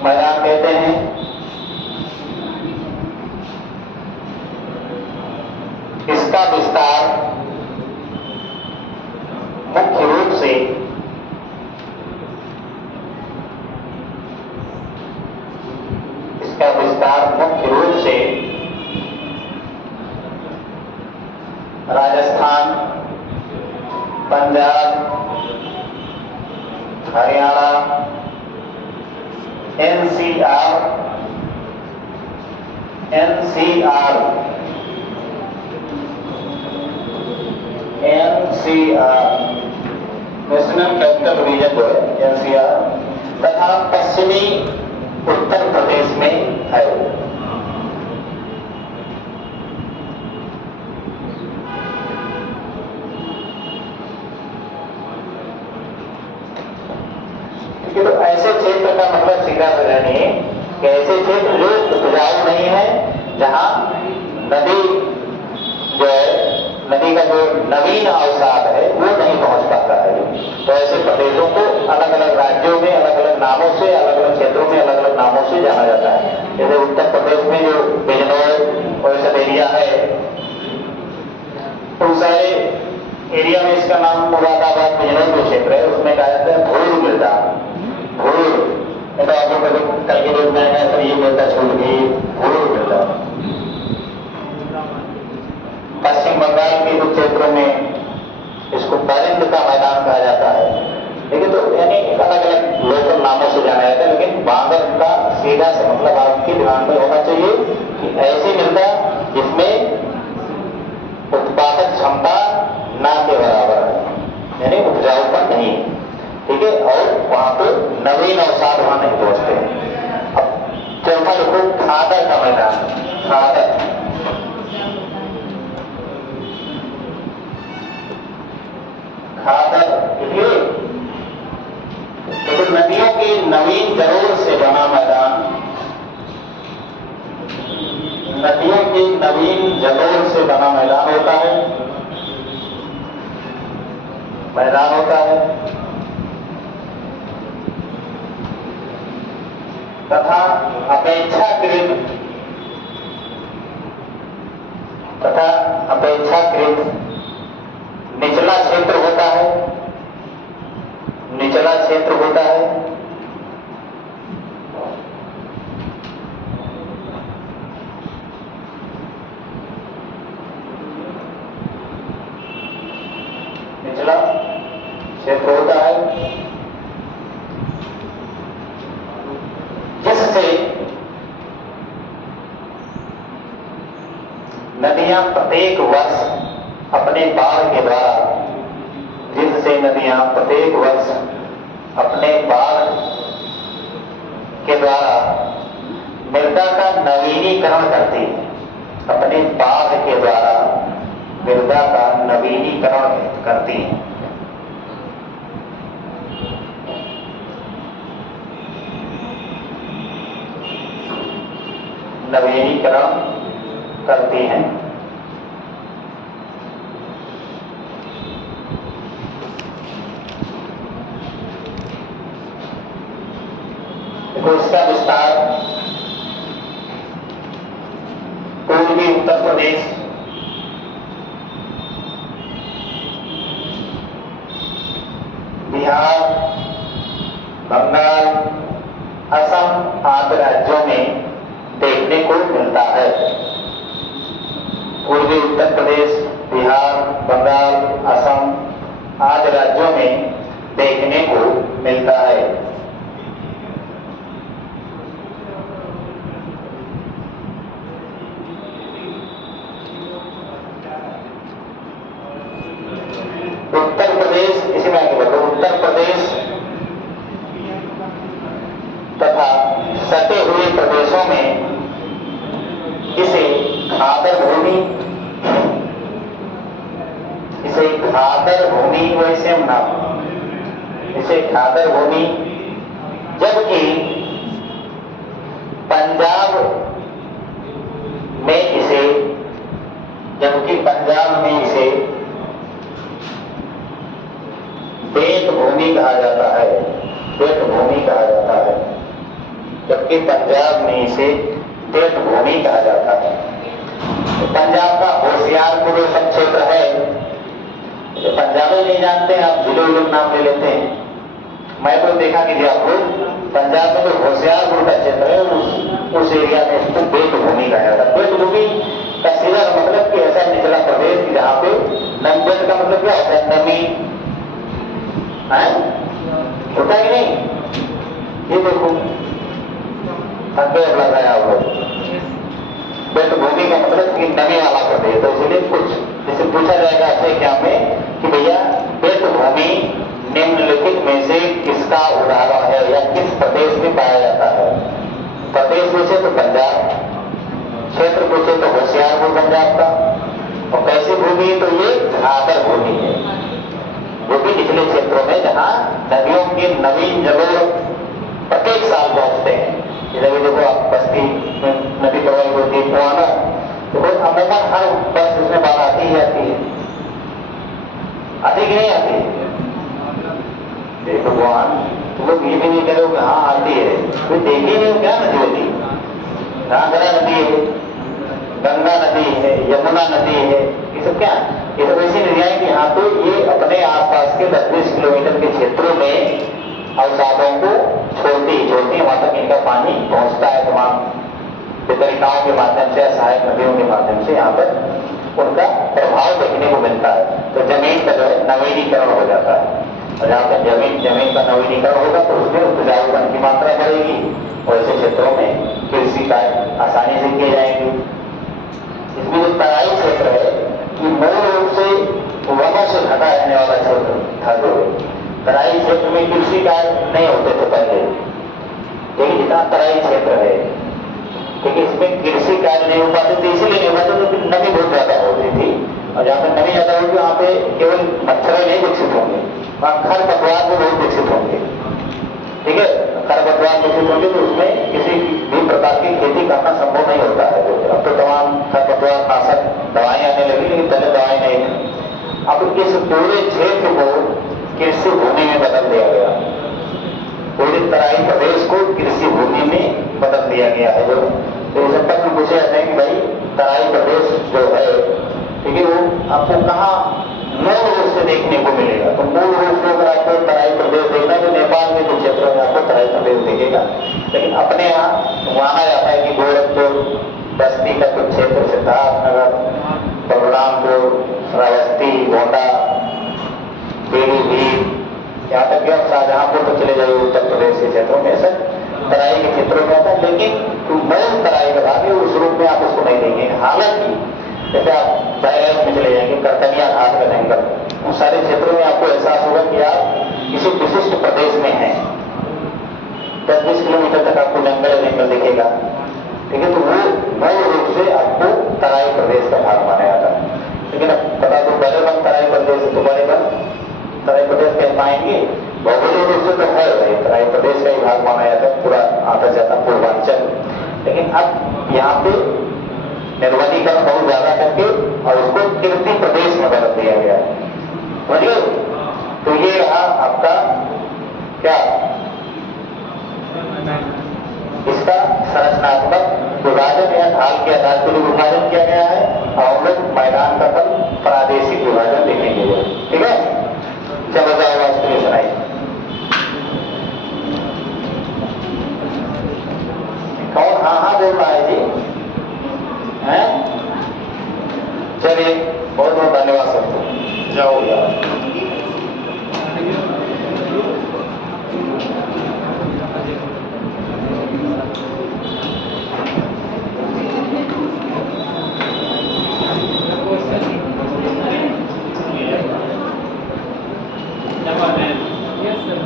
मैदान कहते हैं। इसका विस्तार मुख्य रूप से Rajasthan, Punjab, Haryana, NCR, national capital region जो है एनसीआर, तथा पश्चिमी उत्तर प्रदेश में है। तो ऐसे क्षेत्र का मतलब सीधा सा जानिए कि ऐसे क्षेत्र जो उपजाऊ नहीं है, जहां नदी जो है, नदी का जो नवीन अवसाद है वो नहीं पहुंच पाता है। तो ऐसे प्रदेशों को अलग अलग राज्यों में अलग अलग नामों से, अलग अलग क्षेत्रों में अलग अलग नामों से जाना जाता है। जैसे उत्तर प्रदेश में जो बिजनौर और सब एरिया है, उन सारे एरिया में इसका नाम मुरादाबाद बिजनौर जो क्षेत्र है उसमें कहा जाता है धूल मृदा। धूल तो आपको कल के दिन में ये मृदा छूट गई, धूल मृदा। पश्चिम बंगाल के कुछ क्षेत्रों में इसको परिंद का मैदान कहा जाता है। लेकिन तो यानी अलग अलग लोकल नामों से जाना जाता है, लेकिन बांगर का सीधा से मतलब आपके दिमाग में होना चाहिए कि ऐसी मृदा जिसमें उत्पादक ठीक है, और वहां पे नवीन अवसाद वहां नहीं पहुंचते। अब चौथा देखो, खादर का मैदान, खादर, खादर देखिए, तो नदियों की नवीन जलोढ़ से बना मैदान, नदियों की नवीन जलोढ़ से बना मैदान होता है, मैदान होता है, तथा अपेक्षाकृत निचला क्षेत्र होता है, निचला क्षेत्र होता है, निचला क्षेत्र होता है, जिससे नदियां प्रत्येक वर्ष अपने बाढ़ के द्वारा, जिससे नदियां प्रत्येक वर्ष अपने बाढ़ के द्वारा मृदा का नवीनीकरण करती है, अपने बाढ़ के द्वारा मृदा का नवीनीकरण करती है। नवीनीकरण करती हैं। देखो इसका विस्तार पूर्वी उत्तर प्रदेश, बिहार, बंगाल, असम आदि राज्यों में देखने को मिलता है। पूर्वी उत्तर प्रदेश, बिहार, बंगाल, असम आदि राज्यों में देखने को मिलता है। उत्तर प्रदेश, इसमें आगे बढ़ो, उत्तर प्रदेश तथा सटे हुए प्रदेशों में इसे खादर भूमि, इसे खादर भूमि वैसे नाम, इसे खादर भूमि, जबकि पंजाब में इसे, जबकि पंजाब में इसे बेट भूमि कहा जाता है, बेट भूमि कहा जाता है, जबकि पंजाब में इसे बेट भूमि कहा जाता है। तो पंजाब का होशियारपुर सब क्षेत्र है, तो पंजाबी नहीं जानते हैं, आप जिले लोग नाम ले लेते हैं। मैं तो देखा कि आप लोग पंजाब में जो होशियारपुर का क्षेत्र है उस एरिया में इसको बेट भूमि कहा जाता है। बेट भूमि का सीधा मतलब कि ऐसा निचला प्रदेश जहाँ पे बेट का मतलब क्या होता है, नमी होता ही नहीं। ये देखो लग रहा है आप लोग, बेट भूमि का मतलब कि नमी वाला प्रदेश, तो इसलिए कुछ जैसे पूछा जाएगा ऐसे क्या में कि भैया बेट भूमि निम्नलिखित में से किसका उदाहरण है या किस प्रदेश में पाया जाता है। प्रदेश पूछे तो पंजाब, क्षेत्र पूछे तो होशियारपुर पंजाब का, और कैसी भूमि है तो ये खादर भूमि है, वो भी निचले क्षेत्रों में जहां नदियों के नवीन जलोढ़ प्रत्येक साल पहुंचते हैं। जैसे देखो आप बस्ती नदी प्रवाहित होती है पुराना, तो अमूमन हर वर्ष उसमें बाढ़ आती ही आती है, आती कि नहीं आती? देखो भगवान, तुम लोग ये भी नहीं करो कि हाँ आती है, कोई देखी नहीं हो क्या नदी होती, घाघरा नदी है, गंगा नदी है, यमुना नदी है, ये सब क्या, ये सब ऐसी नदियां हैं कि यहाँ तो ये अपने आसपास के 10-20 किलोमीटर के क्षेत्रों में अवसादों को छोड़ती वहां तक इनका पानी पहुंचता है, तमाम वितरिकाओं के माध्यम से, सहायक नदियों के माध्यम से यहाँ पर उनका प्रभाव देखने को मिलता है। तो जमीन का जो है नवीनीकरण हो जाता है, और जहाँ पर जमीन का नवीनीकरण होगा तो उसमें उपजाऊपन की मात्रा बढ़ेगी, और ऐसे क्षेत्रों में कृषि कार्य आसानी से किए जाएंगे। इसमें जो तराई क्षेत्र है कि मूल रूप से वनों से ढका रहने वाला क्षेत्र था, जो तराई क्षेत्र में कृषि कार्य नहीं होते थे पहले, लेकिन जितना तराई क्षेत्र है, क्योंकि इसमें कृषि कार्य नहीं हो पाते थे, इसीलिए नहीं हो पाते तो फिर नमी बहुत ज्यादा होती थी, और जहाँ पे नमी ज्यादा होगी वहाँ पे केवल मच्छर नहीं विकसित होंगे, वहाँ खरपतवार भी बहुत विकसित होंगे। ठीक है, खरपतवार विकसित होंगे तो उसमें किसी भी प्रकार की खेती करना संभव नहीं होता है। तो अब तो तमाम खरपतवार नाशक दवाएं आने लगी, लेकिन पहले दवाएं नहीं थी। अब इस पूरे क्षेत्र को कृषि भूमि में बदल दिया गया, पूरे तराई प्रदेश को कृषि भूमि में बदल दिया गया है। जो पत्र पूछे जाते हैं कि भाई तराई प्रदेश जो है, ठीक है, वो आपको कहाँ मूल रूप से देखने को मिलेगा? तो मूल रूप से अगर आपको तराई प्रदेश देखना है तो नेपाल के कुछ क्षेत्रों में आपको तराई प्रदेश दिखेगा, लेकिन अपने यहाँ माना जाता है कि गोरखपुर, बस्ती का कुछ क्षेत्र, सिद्धार्थनगर, बलरामपुर, श्रावस्ती, गोंडा, पीलीभीत, यहाँ तक कि आप शाहजहांपुर तो चले जाइए उत्तर प्रदेश के क्षेत्रों में, ऐसा तराई के क्षेत्रों में आता है, लेकिन मूल तराई का भाग है उस रूप में आप उसको नहीं देखेंगे। हालांकि जैसे आप बहराइच में चले जाएंगे, करतनिया घाट का जंगल, उन सारे क्षेत्रों में आपको एहसास होगा कि आप किसी विशिष्ट प्रदेश में हैं। 10-20 किलोमीटर तक आपको जंगल दिखेगा। ठीक है, तो वो मूल रूप से आपको तराई प्रदेश का भाग माना जाता है। लेकिन अब बता दो बड़े बन तराई प्रदेश तो बड़े बन तराई प्रदेश कह पाएंगे? भौगोलिक रूप से तो है भाई, तराई प्रदेश का ही भाग माना जाता है, पूरा आता जाता पूर्वांचल। लेकिन अब यहाँ पे निर्वनीकरण बहुत ज्यादा करके और उसको कीर्ति प्रदेश में बदल दिया गया है, समझिए। तो ये रहा आपका क्या, इसका संरचनात्मक विभाजन या ढाल के आधार पर विभाजन किया गया है, और हम लोग मैदान का बल प्रादेशिक विभाजन देखेंगे। ठीक है, चलो जाओ वास्तव में सुनाई। कौन हाँ हाँ बोल रहा है जी? हैं? चलिए, बहुत बहुत धन्यवाद सबको, जाओ यार। Yes, sir.